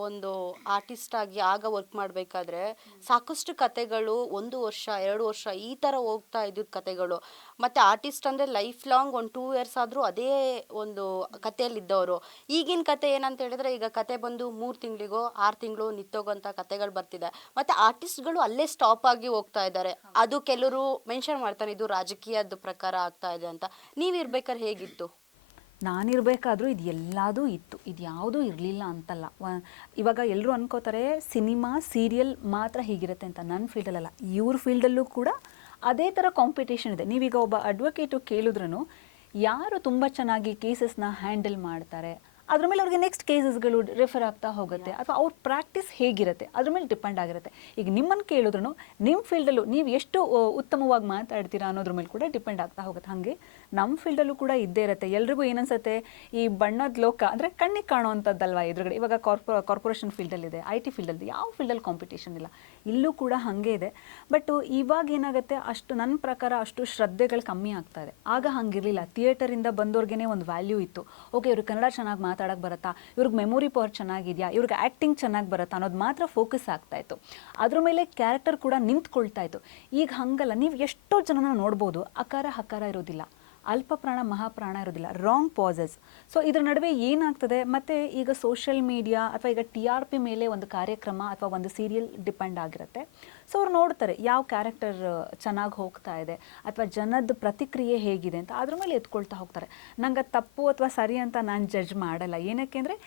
ಒಂದು ಆರ್ಟಿಸ್ಟ್ ಆಗಿ ಆಗ ವರ್ಕ್ ಮಾಡಬೇಕಾದ್ರೆ ಸಾಕಷ್ಟು ಕತೆಗಳು 1 ವರ್ಷ 2 ವರ್ಷ ಈ ಥರ ಹೋಗ್ತಾ ಇದ್ದಿದ್ದು ಕತೆಗಳು. ಮತ್ತು ಆರ್ಟಿಸ್ಟ್ ಅಂದರೆ ಲೈಫ್ ಲಾಂಗ್ 1-2 ಇಯರ್ಸ್ ಆದರೂ ಅದೇ ಒಂದು ಕಥೆಯಲ್ಲಿದ್ದವರು. ಈಗಿನ ಕತೆ ಏನಂತ ಹೇಳಿದರೆ, ಈಗ ಕತೆ ಬಂದು 3 ತಿಂಗಳಿಗೋ 6 ತಿಂಗಳು ನಿಂತೋಗೋಂಥ ಕತೆಗಳು ಬರ್ತಿದೆ. ಮತ್ತು ಆರ್ಟಿಸ್ಟ್ಗಳು ಅಲ್ಲೇ ಸ್ಟಾಪ್ ಆಗಿ ಹೋಗ್ತಾ ಇದ್ದಾರೆ. ಅದು ಕೆಲವರು ಮೆನ್ಷನ್ ಮಾಡ್ತಾರೆ, ಇದು ರಾಜಕೀಯದ ಪ್ರಕಾರ ಆಗ್ತಾ ಇದೆ ಅಂತ. ನೀವಿರ್ಬೇಕಾದ್ರೆ ಹೇಗಿತ್ತು? ನಾನಿರಬೇಕಾದ್ರೂ ಇದು ಎಲ್ಲದೂ ಇತ್ತು, ಇದು ಯಾವುದೂ ಇರಲಿಲ್ಲ ಅಂತಲ್ಲ. ಇವಾಗ ಎಲ್ಲರೂ ಅನ್ಕೋತಾರೆ ಸಿನಿಮಾ ಸೀರಿಯಲ್ ಮಾತ್ರ ಹೀಗಿರುತ್ತೆ ಅಂತ. ನನ್ನ ಫೀಲ್ಡಲ್ಲ, ಇವ್ರ ಫೀಲ್ಡಲ್ಲೂ ಕೂಡ ಅದೇ ಥರ ಕಾಂಪಿಟೇಷನ್ ಇದೆ. ನೀವೀಗ ಒಬ್ಬ ಅಡ್ವೊಕೇಟು ಕೇಳಿದ್ರೂ ಯಾರು ತುಂಬ ಚೆನ್ನಾಗಿ ಕೇಸಸ್ನ ಹ್ಯಾಂಡಲ್ ಮಾಡ್ತಾರೆ ಅದ್ರ ಮೇಲೆ ಅವ್ರಿಗೆ ನೆಕ್ಸ್ಟ್ ಕೇಸಸ್ಗಳು ರೆಫರ್ ಆಗ್ತಾ ಹೋಗುತ್ತೆ, ಅಥವಾ ಅವ್ರ ಪ್ರಾಕ್ಟೀಸ್ ಹೇಗಿರುತ್ತೆ ಅದ್ರ ಮೇಲೆ ಡಿಪೆಂಡ್ ಆಗಿರುತ್ತೆ. ಈಗ ನಿಮ್ಮನ್ನು ಕೇಳಿದ್ರು ನಿಮ್ಮ ಫೀಲ್ಡಲ್ಲೂ ನೀವು ಎಷ್ಟು ಉತ್ತಮವಾಗಿ ಮಾತಾಡ್ತೀರಾ ಅನ್ನೋದ್ರ ಮೇಲೆ ಕೂಡ ಡಿಪೆಂಡ್ ಆಗ್ತಾ ಹೋಗುತ್ತೆ. ಹಾಗೆ ನಮ್ಮ ಫೀಲ್ಡಲ್ಲೂ ಕೂಡ ಇದ್ದೇ ಇರುತ್ತೆ. ಎಲ್ರಿಗೂ ಏನನ್ಸುತ್ತೆ, ಈ ಬಣ್ಣದ ಲೋಕ ಅಂದರೆ ಕಣ್ಣಿಗೆ ಕಾಣುವಂಥದ್ದಲ್ವ ಎದುರುಗಡೆ. ಇವಾಗ ಕಾರ್ಪೊರೇಷನ್ ಫೀಲ್ಡಲ್ಲಿದೆ, IT ಫೀಲ್ಡಲ್ಲಿ, ಯಾವ ಫೀಲ್ಡಲ್ಲಿ ಕಾಂಪಿಟೇಷನ್ ಇಲ್ಲ, ಇಲ್ಲೂ ಕೂಡ ಹಾಗೆ ಇದೆ. ಬಟ್ ಇವಾಗ ಏನಾಗುತ್ತೆ, ಅಷ್ಟು ನನ್ನ ಪ್ರಕಾರ ಅಷ್ಟು ಶ್ರದ್ಧೆಗಳು ಕಮ್ಮಿ ಆಗ್ತಾ ಇದೆ. ಆಗ ಹಂಗಿರಲಿಲ್ಲ. ಥಿಯೇಟರಿಂದ ಬಂದವ್ರಿಗೇ ಒಂದು ವ್ಯಾಲ್ಯೂ ಇತ್ತು. ಓಕೆ, ಇವ್ರಿಗೆ ಕನ್ನಡ ಚೆನ್ನಾಗಿ ಮಾತಾಡೋಕ್ಕೆ ಬರುತ್ತಾ, ಇವ್ರಿಗೆ ಮೆಮೊರಿ ಪವರ್ ಚೆನ್ನಾಗಿದೆಯಾ, ಇವ್ರಿಗೆ ಆ್ಯಕ್ಟಿಂಗ್ ಚೆನ್ನಾಗಿ ಬರುತ್ತಾ ಅನ್ನೋದು ಮಾತ್ರ ಫೋಕಸ್ ಆಗ್ತಾ ಇತ್ತು. ಅದ್ರ ಮೇಲೆ ಕ್ಯಾರೆಕ್ಟರ್ ಕೂಡ ನಿಂತ್ಕೊಳ್ತಾ ಇತ್ತು. ಈಗ ಹಂಗಲ್ಲ. ನೀವು ಎಷ್ಟೋ ಜನನ ನೋಡ್ಬೋದು, ಅಕಾರ ಹಕಾರ ಇರೋದಿಲ್ಲ, ಅಲ್ಪ ಪ್ರಾಣ ಮಹಾಪ್ರಾಣ ಇರೋದಿಲ್ಲ, ರಾಂಗ್ ಪಾಸಸ್. ಸೊ ಇದ್ರ ನಡುವೆ ಏನಾಗ್ತದೆ, ಮತ್ತು ಈಗ ಸೋಷಿಯಲ್ ಮೀಡಿಯಾ ಅಥವಾ ಈಗ TRP ಮೇಲೆ ಒಂದು ಕಾರ್ಯಕ್ರಮ ಅಥವಾ ಒಂದು ಸೀರಿಯಲ್ ಡಿಪೆಂಡ್ ಆಗಿರುತ್ತೆ. ಸೊ ಅವ್ರು ನೋಡ್ತಾರೆ ಯಾವ ಕ್ಯಾರೆಕ್ಟರ್ ಚೆನ್ನಾಗಿ ಹೋಗ್ತಾ ಇದೆ ಅಥವಾ ಜನದ ಪ್ರತಿಕ್ರಿಯೆ ಹೇಗಿದೆ ಅಂತ, ಅದ್ರ ಮೇಲೆ ಎತ್ಕೊಳ್ತಾ ಹೋಗ್ತಾರೆ. ನಂಗೆ ತಪ್ಪು ಅಥವಾ ಸರಿ ಅಂತ ನಾನು ಜಡ್ಜ್ ಮಾಡಲ್ಲ. ಏನಕ್ಕೆ ಅಂದರೆ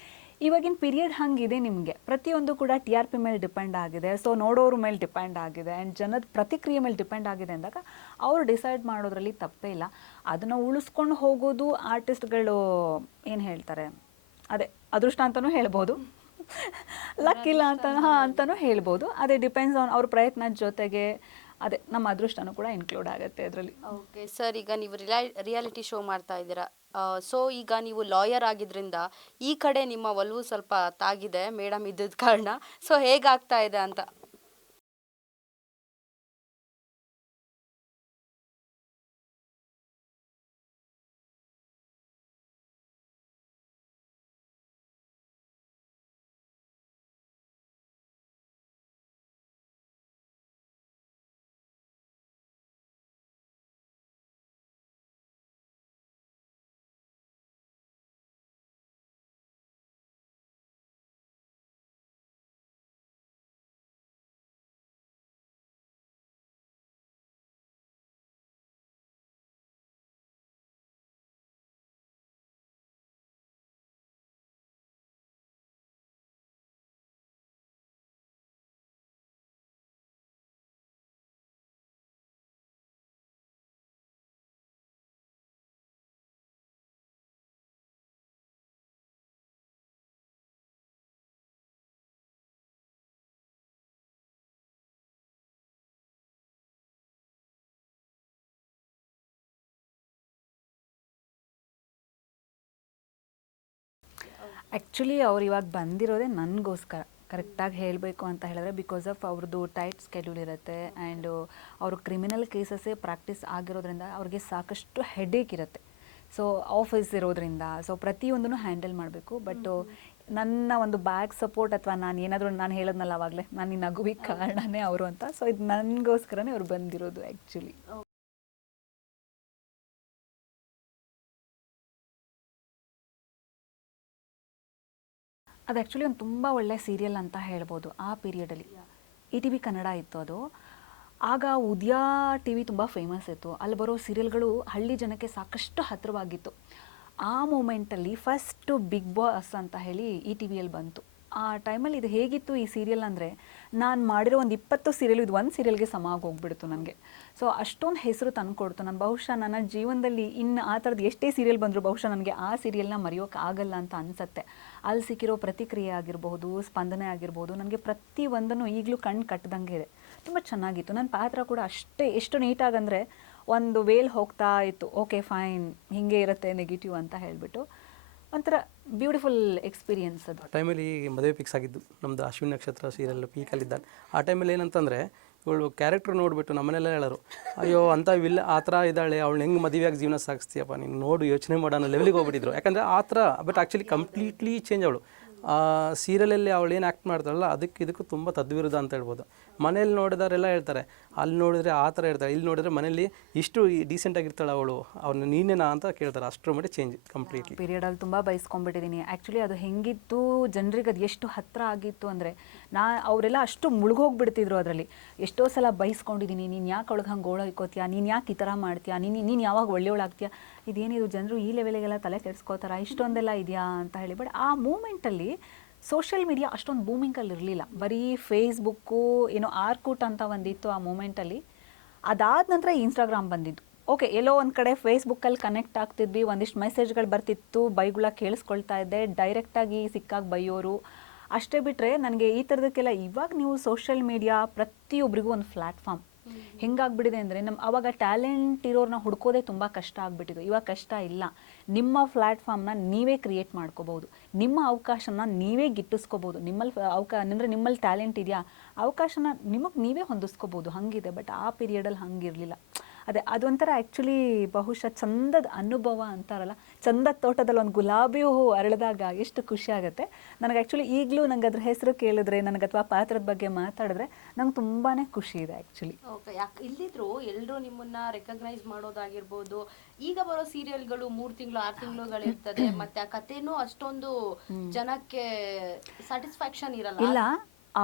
ಇವಾಗಿನ ಪೀರಿಯಡ್ ಹಂಗಿದೆ. ನಿಮಗೆ ಪ್ರತಿಯೊಂದು ಕೂಡ TRP ಮೇಲೆ ಡಿಪೆಂಡ್ ಆಗಿದೆ. ಸೊ ನೋಡೋರ ಮೇಲೆ ಡಿಪೆಂಡ್ ಆಗಿದೆ ಆ್ಯಂಡ್ ಜನದ ಪ್ರತಿಕ್ರಿಯೆ ಮೇಲೆ ಡಿಪೆಂಡ್ ಆಗಿದೆ ಅಂದಾಗ ಅವರು ಡಿಸೈಡ್ ಮಾಡೋದ್ರಲ್ಲಿ ತಪ್ಪೇ ಇಲ್ಲ. ಅದನ್ನು ಉಳಿಸ್ಕೊಂಡು ಹೋಗೋದು ಆರ್ಟಿಸ್ಟ್ಗಳು ಏನು ಹೇಳ್ತಾರೆ, ಅದೇ ಅದೃಷ್ಟ ಅಂತಲೂ ಹೇಳ್ಬೋದು, ಲಕ್ ಇಲ್ಲ ಅಂತ ಅಂತಲೂ ಹೇಳ್ಬೋದು. ಅದೇ ಡಿಪೆಂಡ್ಸ್ ಆನ್ ಅವ್ರ ಪ್ರಯತ್ನದ ಜೊತೆಗೆ ಅದೇ ನಮ್ಮ ಅದೃಷ್ಟನೂ ಕೂಡ ಇನ್ಕ್ಲೂಡ್ ಆಗುತ್ತೆ ಅದರಲ್ಲಿ. ಓಕೆ ಸರ್, ಈಗ ನೀವು ರಿಯಾಲಿಟಿ ಶೋ ಮಾಡ್ತಾ ಇದ್ದೀರಾ. ಸೊ ಈಗ ನೀವು ಲಾಯರ್ ಆಗಿದ್ರಿಂದ ಈ ಕಡೆ ನಿಮ್ಮ ಒಲವು ಸ್ವಲ್ಪ ತಾಗಿದೆ ಮೇಡಮ್ ಇದ್ದದ ಕಾರಣ. ಸೊ ಹೇಗಾಗ್ತಾ ಇದೆ ಅಂತ? ಆ್ಯಕ್ಚುಲಿ ಅವ್ರು ಇವಾಗ ಬಂದಿರೋದೇ ನನಗೋಸ್ಕರ, ಕರೆಕ್ಟಾಗಿ ಹೇಳಬೇಕು ಅಂತ ಹೇಳಿದ್ರೆ, ಬಿಕಾಸ್ ಆಫ್ ಅವ್ರದ್ದು ಟೈಟ್ ಸ್ಕೆಡ್ಯೂಲ್ ಇರುತ್ತೆ ಆ್ಯಂಡ್ ಅವರು ಕ್ರಿಮಿನಲ್ ಕೇಸಸ್ಸೇ ಪ್ರಾಕ್ಟೀಸ್ ಆಗಿರೋದ್ರಿಂದ ಅವ್ರಿಗೆ ಸಾಕಷ್ಟು ಹೆಡೇಕ್ ಇರುತ್ತೆ. ಸೊ ಆಫೀಸ್ ಇರೋದ್ರಿಂದ ಸೊ ಪ್ರತಿಯೊಂದನ್ನು ಹ್ಯಾಂಡಲ್ ಮಾಡಬೇಕು. ಬಟ್ ನನ್ನ ಒಂದು ಬ್ಯಾಕ್ ಸಪೋರ್ಟ್ ಅಥವಾ ನಾನು ಏನಾದರೂ, ನಾನು ಹೇಳೋದ್ನಲ್ಲ ಆವಾಗಲೇ, ನಾನು ಈ ನಗುವಿಗೆ ಕಾರಣನೇ ಅವರು ಅಂತ. ಸೊ ಇದು ನನಗೋಸ್ಕರನೇ ಅವ್ರು ಬಂದಿರೋದು ಆ್ಯಕ್ಚುಲಿ. ಅದು ಆ್ಯಕ್ಚುಲಿ ಒಂದು ತುಂಬ ಒಳ್ಳೆಯ ಸೀರಿಯಲ್ ಅಂತ ಹೇಳ್ಬೋದು. ಆ ಪೀರಿಯಡಲ್ಲಿ ETV ಕನ್ನಡ ಇತ್ತು ಅದು. ಆಗ ಉದಯ TV ತುಂಬ ಫೇಮಸ್ ಇತ್ತು. ಅಲ್ಲಿ ಬರೋ ಸೀರಿಯಲ್ಗಳು ಹಳ್ಳಿ ಜನಕ್ಕೆ ಸಾಕಷ್ಟು ಹತ್ತಿರವಾಗಿತ್ತು. ಆ ಮೂಮೆಂಟಲ್ಲಿ ಫಸ್ಟು ಬಿಗ್ ಬಾಸ್ ಅಂತ ಹೇಳಿ ETVಯಲ್ಲಿ ಬಂತು. ಆ ಟೈಮಲ್ಲಿ ಇದು ಹೇಗಿತ್ತು ಈ ಸೀರಿಯಲ್ ಅಂದರೆ, ನಾನು ಮಾಡಿರೋ ಒಂದು 20 ಸೀರಿಯಲ್ ಇದು ಒಂದು ಸೀರಿಯಲ್ಗೆ ಸಮ ಆಗೋಗ್ಬಿಡ್ತು ನನಗೆ. ಸೊ ಅಷ್ಟೊಂದು ಹೆಸರು ತಂದುಕೊಡ್ತು. ನಾನು ಬಹುಶಃ ನನ್ನ ಜೀವನದಲ್ಲಿ ಇನ್ನು ಆ ಥರದ್ದು ಎಷ್ಟೇ ಸೀರಿಯಲ್ ಬಂದರೂ ಬಹುಶಃ ನನಗೆ ಆ ಸೀರಿಯಲ್ನ ಮರೆಯೋಕೆ ಆಗಲ್ಲ ಅಂತ ಅನಿಸುತ್ತೆ. ಅಲ್ಲಿ ಸಿಕ್ಕಿರೋ ಪ್ರತಿಕ್ರಿಯೆ ಆಗಿರ್ಬೋದು, ಸ್ಪಂದನೆ ಆಗಿರ್ಬೋದು, ನನಗೆ ಪ್ರತಿಯೊಂದನ್ನು ಈಗಲೂ ಕಣ್ಣು ಕಟ್ಟದಂಗೆ ಇದೆ. ತುಂಬ ಚೆನ್ನಾಗಿತ್ತು. ನನ್ನ ಪಾತ್ರ ಕೂಡ ಅಷ್ಟೇ, ಎಷ್ಟು ನೀಟಾಗಂದರೆ ಒಂದು ವೇಲ್ ಹೋಗ್ತಾ ಇತ್ತು. ಓಕೆ ಫೈನ್, ಹೀಗೆ ಇರುತ್ತೆ ನೆಗೆಟಿವ್ ಅಂತ ಹೇಳಿಬಿಟ್ಟು ಒಂಥರ ಬ್ಯೂಟಿಫುಲ್ ಎಕ್ಸ್ಪೀರಿಯನ್ಸ್ ಅದು. ಆ ಟೈಮಲ್ಲಿ ಮದುವೆ ಫಿಕ್ಸ್ ಆಗಿದ್ದು ನಮ್ಮದು ಅಶ್ವಿನಿ ನಕ್ಷತ್ರ ಸೀರಿಯಲ್ ಪೀಕಲ್ಲಿದ್ದಾಗ. ಆ ಟೈಮಲ್ಲಿ ಏನಂತಂದರೆ ಇವಳು ಕ್ಯಾರೆಕ್ಟರ್ ನೋಡಿಬಿಟ್ಟು ನಮ್ಮನೆಲ್ಲ ಹೇಳೋರು, ಅಯ್ಯೋ ಅಂಥ ಆ ಥರ ಇದ್ದಾಳೆ, ಅವಳು ಹೆಂಗೆ ಮದುವೆಯಾಗಿ ಜೀವನ ಸಾಗಿಸ್ತೀಯಪ್ಪ ನೀನು, ನೋಡು ಯೋಚನೆ ಮಾಡೋ ಲೆವೆಲಿಗೆ ಹೋಗ್ಬಿಟ್ಟಿದ್ರು. ಯಾಕಂದರೆ ಆ ಥರ, ಬಟ್ ಆ್ಯಕ್ಚುಲಿ ಕಂಪ್ಲೀಟ್ಲಿ ಚೇಂಜ್ ಅವಳು. ಸೀರಿಯಲಲ್ಲಿ ಅವಳು ಏನು ಆ್ಯಕ್ಟ್ ಮಾಡ್ತಾಳಲ್ಲ ಇದಕ್ಕೂ ತುಂಬ ತದ್ವಿರುದ್ಧ ಅಂತ ಹೇಳ್ಬೋದು. ಮನೇಲಿ ನೋಡಿದವರೆಲ್ಲ ಹೇಳ್ತಾರೆ, ಅಲ್ಲಿ ನೋಡಿದ್ರೆ ಆ ಥರ ಇರ್ತಾಳೆ, ಇಲ್ಲಿ ನೋಡಿದ್ರೆ ಮನೇಲಿ ಇಷ್ಟು ಡೀಸೆಂಟಾಗಿರ್ತಾಳೆ ಅವಳು, ಅವ್ರನ್ನ ನೀನೇನಾ ಅಂತ ಕೇಳ್ತಾರೆ. ಅಷ್ಟರ ಮಟ್ಟಿಗೆ ಚೇಂಜ್ ಕಂಪ್ಲೀಟ್ಲಿ. ಪೀರಿಯಡಲ್ಲಿ ತುಂಬ ಬೈಸ್ಕೊಂಡ್ಬಿಟ್ಟಿದ್ದೀನಿ. ಆ್ಯಕ್ಚುಲಿ ಅದು ಹೆಂಗಿತ್ತು, ಜನರಿಗೆ ಅದು ಎಷ್ಟು ಹತ್ತಿರ ಆಗಿತ್ತು ಅಂದರೆ ಅವರೆಲ್ಲ ಅಷ್ಟು ಮುಳುಗೋಗ್ಬಿಡ್ತಿದ್ರು ಅದರಲ್ಲಿ. ಎಷ್ಟೋ ಸಲ ಬೈಸ್ಕೊಂಡಿದ್ದೀನಿ, ನೀನು ಯಾಕೆ ಅವಳಿಗೆ ಹಂಗೆ ಗೋಳೈಕೋತೀಯ, ನೀನು ಯಾಕೆ ಈ ಥರ ಮಾಡ್ತೀಯಾ, ನೀನು ಯಾವಾಗ ಒಳ್ಳೆಯವಳಾಗ್ತೀಯಾ, ಇದೇನಿದು ಜನರು ಈ ಲೆವೆಲಿಗೆಲ್ಲ ತಲೆ ಕೆಡಿಸ್ಕೋತಾರ, ಇಷ್ಟೊಂದೆಲ್ಲ ಇದೆಯಾ ಅಂತ ಹೇಳಿ. ಬಟ್ ಆ ಮೂಮೆಂಟಲ್ಲಿ ಸೋಷಿಯಲ್ ಮೀಡಿಯಾ ಅಷ್ಟೊಂದು ಬೂಮಿಂಗಲ್ಲಿ ಇರಲಿಲ್ಲ. ಬರೀ ಫೇಸ್ಬುಕ್ಕು ಏನೋ ಆರ್ಕೂಟ್ ಅಂತ ಒಂದಿತ್ತು ಆ ಮೂಮೆಂಟಲ್ಲಿ. ಅದಾದ ನಂತರ ಇನ್ಸ್ಟಾಗ್ರಾಮ್ ಬಂದಿದ್ದು. ಓಕೆ, ಎಲ್ಲೋ ಒಂದು ಕಡೆ ಫೇಸ್ಬುಕ್ಕಲ್ಲಿ ಕನೆಕ್ಟ್ ಆಗ್ತಿದ್ವಿ, ಒಂದಿಷ್ಟು ಮೆಸೇಜ್ಗಳು ಬರ್ತಿತ್ತು, ಬೈಗುಳ ಕೇಳಿಸ್ಕೊಳ್ತಾ ಇದ್ದೆ, ಡೈರೆಕ್ಟಾಗಿ ಸಿಕ್ಕಾಗಿ ಬೈಯೋರು ಅಷ್ಟೇ. ಬಿಟ್ಟರೆ ನನಗೆ ಈ ಥರದಕ್ಕೆಲ್ಲ ಇವಾಗ ನೀವು ಸೋಷಿಯಲ್ ಮೀಡಿಯಾ ಪ್ರತಿಯೊಬ್ಬರಿಗೂ ಒಂದು ಪ್ಲ್ಯಾಟ್ಫಾರ್ಮ್ ಹೆಂಗಾಗ್ಬಿಟ್ಟಿದೆ ಅಂದರೆ, ಆವಾಗ ಟ್ಯಾಲೆಂಟ್ ಇರೋರನ್ನ ಹುಡ್ಕೋದೇ ತುಂಬ ಕಷ್ಟ ಆಗಿಬಿಟ್ಟಿದ್ದು. ಇವಾಗ ಕಷ್ಟ ಇಲ್ಲ. ನಿಮ್ಮ ಪ್ಲ್ಯಾಟ್ಫಾರ್ಮ್ನ ನೀವೇ ಕ್ರಿಯೇಟ್ ಮಾಡ್ಕೋಬೋದು, ನಿಮ್ಮ ಅವಕಾಶನ ನೀವೇ ಗಿಟ್ಟಿಸ್ಕೋಬೋದು. ನಿಮ್ಮಲ್ಲಿ ಟ್ಯಾಲೆಂಟ್ ಇದೆಯಾ, ಅವಕಾಶನ ನಿಮಗೆ ನೀವೇ ಹೊಂದಿಸ್ಕೋಬೋದು, ಹಾಗಿದೆ. ಬಟ್ ಆ ಪೀರಿಯಡಲ್ಲಿ ಹಂಗಿರಲಿಲ್ಲ. ಅದೊಂಥರ ಆ್ಯಕ್ಚುಲಿ ಬಹುಶಃ ಚಂದದ ಅನುಭವ ಅಂತಾರಲ್ಲ, ಚಂದದ ತೋಟದಲ್ಲಿ ಒಂದು ಗುಲಾಬಿ ಹೂವು ಅರಳಿದಾಗ ಎಷ್ಟು ಖುಷಿ ಆಗುತ್ತೆ. ನನಗೆ ಆ್ಯಕ್ಚುಲಿ ಈಗಲೂ ನಂಗೆ ಅದ್ರ ಹೆಸರು ಕೇಳಿದ್ರೆ, ನನಗೆ ಅಥವಾ ಪಾತ್ರದ ಬಗ್ಗೆ ಮಾತಾಡಿದ್ರೆ ನಂಗೆ ತುಂಬಾ ಖುಷಿ ಇದೆ ಆ್ಯಕ್ಚುಲಿ. ಓಕೆ, ಯಾಕೆ ಇಲ್ಲಿದ್ರು ಎಲ್ಲರೂ ನಿಮ್ಮನ್ನ ರೆಕಗ್ನೈಸ್ ಮಾಡೋದಾಗಿರ್ಬೋದು. ಈಗ ಬರೋ ಸೀರಿಯಲ್ಗಳು 3 ತಿಂಗಳು 6 ತಿಂಗಳುಗಳಿರ್ತದೆ, ಮತ್ತೆ ಆ ಕಥೆನೂ ಅಷ್ಟೊಂದು ಜನಕ್ಕೆ ಸ್ಯಾಟಿಸ್ಫ್ಯಾಕ್ಷನ್ ಇಲ್ಲ.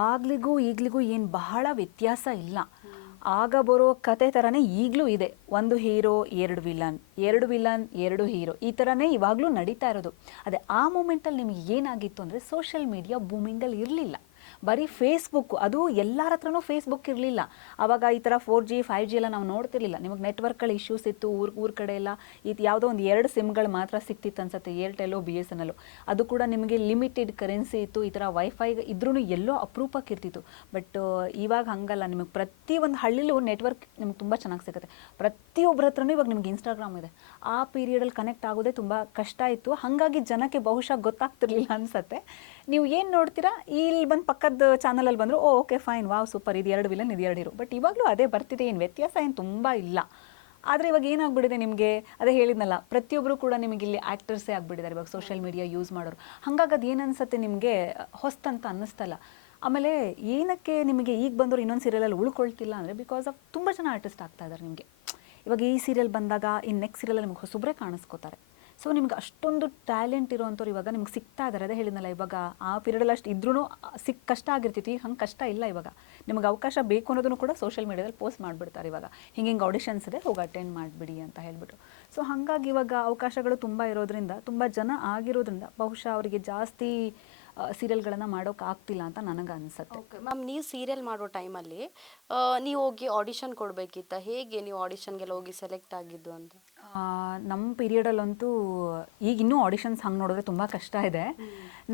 ಆಗ್ಲಿಗೂ ಈಗ್ಲಿಗೂ ಏನು ಬಹಳ ವ್ಯತ್ಯಾಸ ಇಲ್ಲ. ಆಗ ಬರೋ ಕತೆ ಥರನೇ ಈಗಲೂ ಇದೆ. ಒಂದು ಹೀರೋ, 2 ವಿಲನ್, 2 ವಿಲನ್, 2 ಹೀರೋ, ಈ ಥರನೇ ಇವಾಗಲೂ ನಡೀತಾ ಇರೋದು. ಅದೇ ಆ ಮೂಮೆಂಟಲ್ಲಿ ನಿಮ್ಗೆ ಏನಾಗಿತ್ತು ಅಂದರೆ, ಸೋಷಿಯಲ್ ಮೀಡಿಯಾ ಬೂಮಿಂಗಲ್ಲಿ ಇರಲಿಲ್ಲ. ಬರೀ ಫೇಸ್ಬುಕ್, ಅದು ಎಲ್ಲರ ಹತ್ರನೂ ಫೇಸ್ಬುಕ್ ಇರಲಿಲ್ಲ. ಆವಾಗ ಈ ಥರ 4G 5G ಎಲ್ಲ ನಾವು ನೋಡ್ತಿರ್ಲಿಲ್ಲ. ನಿಮಗೆ ನೆಟ್ವರ್ಕ್ಗಳ ಇಶ್ಯೂಸ್ ಇತ್ತು ಊರ ಕಡೆ ಎಲ್ಲ. ಇದು ಯಾವುದೋ ಒಂದು 2 ಸಿಮ್ಗಳು ಮಾತ್ರ ಸಿಕ್ತಿತ್ತು ಅನ್ಸುತ್ತೆ, ಏರ್ಟೆಲ್ಲೋ BSNL. ಅದು ಕೂಡ ನಿಮಗೆ ಲಿಮಿಟೆಡ್ ಕರೆನ್ಸಿ ಇತ್ತು. ಈ ಥರ ವೈಫೈ ಇದ್ರೂ ಎಲ್ಲೋ ಅಪರೂಪಕ್ಕೆ ಇರ್ತಿತ್ತು. ಬಟ್ ಇವಾಗ ಹಂಗಲ್ಲ. ನಿಮಗೆ ಪ್ರತಿಯೊಂದು ಹಳ್ಳಿಲೂ ನೆಟ್ವರ್ಕ್ ನಿಮ್ಗೆ ತುಂಬ ಚೆನ್ನಾಗಿ ಸಿಗುತ್ತೆ. ಪ್ರತಿಯೊಬ್ಬರ ಹತ್ರನೂ ಇವಾಗ ನಿಮ್ಗೆ ಇನ್ಸ್ಟಾಗ್ರಾಮ್ ಇದೆ. ಆ ಪೀರಿಯಡಲ್ಲಿ ಕನೆಕ್ಟ್ ಆಗೋದೇ ತುಂಬ ಕಷ್ಟ ಇತ್ತು. ಹಾಗಾಗಿ ಜನಕ್ಕೆ ಬಹುಶಃ ಗೊತ್ತಾಗ್ತಿರ್ಲಿಲ್ಲ ಅನ್ಸುತ್ತೆ. ನೀವು ಏನು ನೋಡ್ತೀರಾ, ಇಲ್ಲಿ ಬಂದು ಪಕ್ಕದ ಚಾನಲಲ್ಲಿ ಬಂದರು, ಓಕೆ ಫೈನ್, ವಾವ್ ಸೂಪರ್, ಇದು 2 ವಿಲನ್, ಇದು 2 ಹೀರೋ. ಬಟ್ ಇವಾಗಲೂ ಅದೇ ಬರ್ತಿದೆ, ಏನು ವ್ಯತ್ಯಾಸ ಏನು ತುಂಬ ಇಲ್ಲ. ಆದರೆ ಇವಾಗ ಏನಾಗ್ಬಿಟ್ಟಿದೆ ನಿಮಗೆ, ಅದೇ ಹೇಳಿದ್ನಲ್ಲ, ಪ್ರತಿಯೊಬ್ಬರು ಕೂಡ ನಿಮಗೆ ಇಲ್ಲಿ ಆ್ಯಕ್ಟರ್ಸೇ ಆಗಿಬಿಟ್ಟಿದ್ದಾರೆ ಇವಾಗ ಸೋಷಿಯಲ್ ಮೀಡಿಯಾ ಯೂಸ್ ಮಾಡೋರು. ಹಾಗಾಗಿ ಅದು ಏನು ಅನಿಸುತ್ತೆ ನಿಮಗೆ, ಹೊಸ್ತಂತ ಅನ್ನಿಸ್ತಲ್ಲ. ಆಮೇಲೆ ಏನಕ್ಕೆ ನಿಮಗೆ ಈಗ ಬಂದವರು ಇನ್ನೊಂದು ಸೀರಿಯಲಲ್ಲಿ ಉಳ್ಕೊಳ್ತಿಲ್ಲ ಅಂದರೆ, ಬಿಕಾಸ್ ಆಫ್ ತುಂಬ ಜನ ಆರ್ಟಿಸ್ಟ್ ಆಗ್ತಾ ಇದ್ದಾರೆ ನಿಮಗೆ. ಇವಾಗ ಈ ಸೀರಿಯಲ್ ಬಂದಾಗ ಇನ್ನು ನೆಕ್ಸ್ಟ್ ಸೀರಿಯಲ್ ನಿಮಗೆ ಹೊಸಬ್ರೇ ಕಾಣಿಸ್ಕೋತಾರೆ. ಸೊ ನಿಮ್ಗೆ ಅಷ್ಟೊಂದು ಟ್ಯಾಲೆಂಟ್ ಇರೋವಂಥವ್ರು ಇವಾಗ ನಿಮ್ಗೆ ಸಿಗ್ತಾ ಇದ್ದಾರೆ. ಅದೇ ಹೇಳಿದ್ನಲ್ಲ, ಇವಾಗ ಆ ಪೀರಿಯಡಲ್ಲಿ ಅಷ್ಟು ಇದ್ರೂ ಕಷ್ಟ ಆಗಿರ್ತಿತ್ತು. ಈಗ ಹಂಗೆ ಕಷ್ಟ ಇಲ್ಲ. ಇವಾಗ ನಿಮಗೆ ಅವಕಾಶ ಬೇಕು ಅನ್ನೋದನ್ನು ಕೂಡ ಸೋಷಿಯಲ್ ಮೀಡಿಯಾದಲ್ಲಿ ಪೋಸ್ಟ್ ಮಾಡಿಬಿಡ್ತಾರೆ. ಇವಾಗ ಹಿಂಗೆ ಆಡಿಷನ್ಸ್ ಇದೆ, ಹೋಗಿ ಅಟೆಂಡ್ ಮಾಡಿಬಿಡಿ ಅಂತ ಹೇಳ್ಬಿಟ್ಟು. ಸೊ ಹಾಗಾಗಿ ಇವಾಗ ಅವಕಾಶಗಳು ತುಂಬ ಇರೋದ್ರಿಂದ, ತುಂಬ ಜನ ಆಗಿರೋದ್ರಿಂದ ಬಹುಶಃ ಅವರಿಗೆ ಜಾಸ್ತಿ ಸೀರಿಯಲ್ಗಳನ್ನು ಮಾಡೋಕೆ ಆಗ್ತಿಲ್ಲ ಅಂತ ನನಗೆ ಅನಿಸುತ್ತೆ. ಓಕೆ ಮ್ಯಾಮ್, ನೀವು ಸೀರಿಯಲ್ ಮಾಡೋ ಟೈಮಲ್ಲಿ ನೀವು ಹೋಗಿ ಆಡಿಷನ್ ಕೊಡಬೇಕಿತ್ತ? ಹೇಗೆ ನೀವು ಆಡಿಷನ್ಗೆಲ್ಲ ಹೋಗಿ ಸೆಲೆಕ್ಟ್ ಆಗಿದ್ದು ಅಂತ? ನಮ್ಮ ಪೀರಿಯಡಲ್ಲಂತೂ ಈಗ ಇನ್ನೂ ಆಡಿಷನ್ಸ್ ಹಂಗೆ ನೋಡಿದ್ರೆ ತುಂಬ ಕಷ್ಟ ಇದೆ.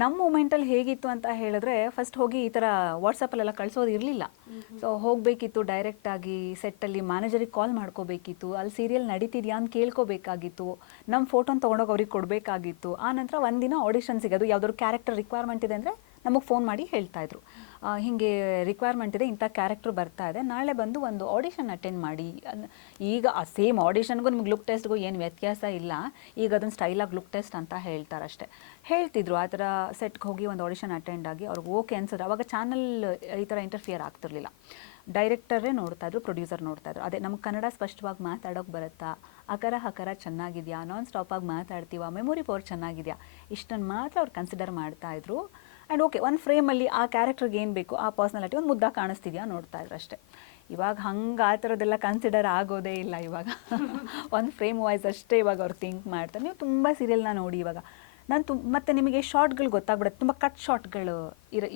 ನಮ್ಮ ಮೂಮೆಂಟಲ್ಲಿ ಹೇಗಿತ್ತು ಅಂತ ಹೇಳಿದ್ರೆ, ಫಸ್ಟ್ ಹೋಗಿ ಈ ಥರ ವಾಟ್ಸಪ್ಪಲ್ಲೆಲ್ಲ ಕಳಿಸೋದು ಇರಲಿಲ್ಲ. ಸೊ ಹೋಗಬೇಕಿತ್ತು ಡೈರೆಕ್ಟಾಗಿ ಸೆಟ್ಟಲ್ಲಿ, ಮ್ಯಾನೇಜರಿಗೆ ಕಾಲ್ ಮಾಡ್ಕೋಬೇಕಿತ್ತು, ಅಲ್ಲಿ ಸೀರಿಯಲ್ ನಡೀತಿದೆಯಾ ಅಂತ ಕೇಳ್ಕೋಬೇಕಾಗಿತ್ತು, ನಮ್ಮ ಫೋಟೋನ ತೊಗೊಂಡೋಗಿ ಅವ್ರಿಗೆ ಕೊಡಬೇಕಾಗಿತ್ತು. ಆ ನಂತರ ಒಂದಿನ ಆಡಿಷನ್ ಸಿಗೋದು, ಯಾವುದಾದ್ರು ಕ್ಯಾರೆಕ್ಟರ್ ರಿಕ್ವೈರ್ಮೆಂಟ್ ಇದೆ ಅಂದರೆ ನಮಗೆ ಫೋನ್ ಮಾಡಿ ಹೇಳ್ತಾಯಿದ್ರು, ಹೀಗೆ ರಿಕ್ವೈರ್ಮೆಂಟ್ ಇದೆ, ಇಂಥ ಕ್ಯಾರೆಕ್ಟರ್ ಬರ್ತಾ ಇದೆ, ನಾಳೆ ಬಂದು ಒಂದು ಆಡಿಷನ್ ಅಟೆಂಡ್ ಮಾಡಿ. ಈಗ ಆ ಸೇಮ್ ಆಡಿಷನ್ಗೂ ನಿಮ್ಗೆ ಲುಕ್ ಟೆಸ್ಟ್ಗೂ ಏನು ವ್ಯತ್ಯಾಸ ಇಲ್ಲ. ಈಗ ಅದನ್ನು ಸ್ಟೈಲಾಗಿ ಲುಕ್ ಟೆಸ್ಟ್ ಅಂತ ಹೇಳ್ತಾರಷ್ಟೇ. ಹೇಳ್ತಿದ್ರು ಆ ಥರ ಸೆಟ್ಗೆ ಹೋಗಿ ಒಂದು ಆಡಿಷನ್ ಅಟೆಂಡ್ ಆಗಿ ಅವ್ರಿಗೆ ಓಕೆ ಅನ್ಸಿದ್ರೆ, ಅವಾಗ ಚಾನಲ್ ಈ ಥರ ಇಂಟರ್ಫಿಯರ್ ಆಗ್ತಿರ್ಲಿಲ್ಲ. ಡೈರೆಕ್ಟರೇ ನೋಡ್ತಾಯಿದ್ರು, ಪ್ರೊಡ್ಯೂಸರ್ ನೋಡ್ತಾಯಿದ್ರು. ಅದೇ ನಮ್ಗೆ ಕನ್ನಡ ಸ್ಪಷ್ಟವಾಗಿ ಮಾತಾಡೋಕೆ ಬರುತ್ತಾ, ಅಕರ ಹಕರ ಚೆನ್ನಾಗಿದೆಯಾ, ನಾನ್ ಸ್ಟಾಪಾಗಿ ಮಾತಾಡ್ತೀವ, ಮೆಮೊರಿ ಪವರ್ ಚೆನ್ನಾಗಿದೆಯಾ, ಇಷ್ಟನ್ನು ಮಾತ್ರ ಅವ್ರು ಕನ್ಸಿಡರ್ ಮಾಡ್ತಾಯಿದ್ರು. ಆ್ಯಂಡ್ ಓಕೆ, ಒಂದು ಫ್ರೇಮಲ್ಲಿ ಆ ಕ್ಯಾರೆಕ್ಟರ್ಗೆ ಏನು ಬೇಕು, ಆ ಪರ್ಸ್ನಾಲಿಟಿ ಒಂದು ಮುದ್ದ ಕಾಣಿಸ್ತಿದೆಯಾ ನೋಡ್ತಾಯಿದ್ರು ಅಷ್ಟೇ. ಇವಾಗ ಹಂಗೆ ಆ ಥರದ್ದೆಲ್ಲ ಕನ್ಸಿಡರ್ ಆಗೋದೇ ಇಲ್ಲ. ಇವಾಗ ಒಂದು ಫ್ರೇಮ್ ವೈಸ್ ಅಷ್ಟೇ ಇವಾಗ ಅವ್ರು ಥಿಂಕ್ ಮಾಡ್ತಾರೆ. ನೀವು ತುಂಬ ಸೀರಿಯಲ್ನ ನೋಡಿ ಇವಾಗ ಮತ್ತು ನಿಮಗೆ ಶಾರ್ಟ್ಗಳು ಗೊತ್ತಾಗ್ಬಿಡುತ್ತೆ, ತುಂಬ ಕಟ್ ಶಾರ್ಟ್ಗಳು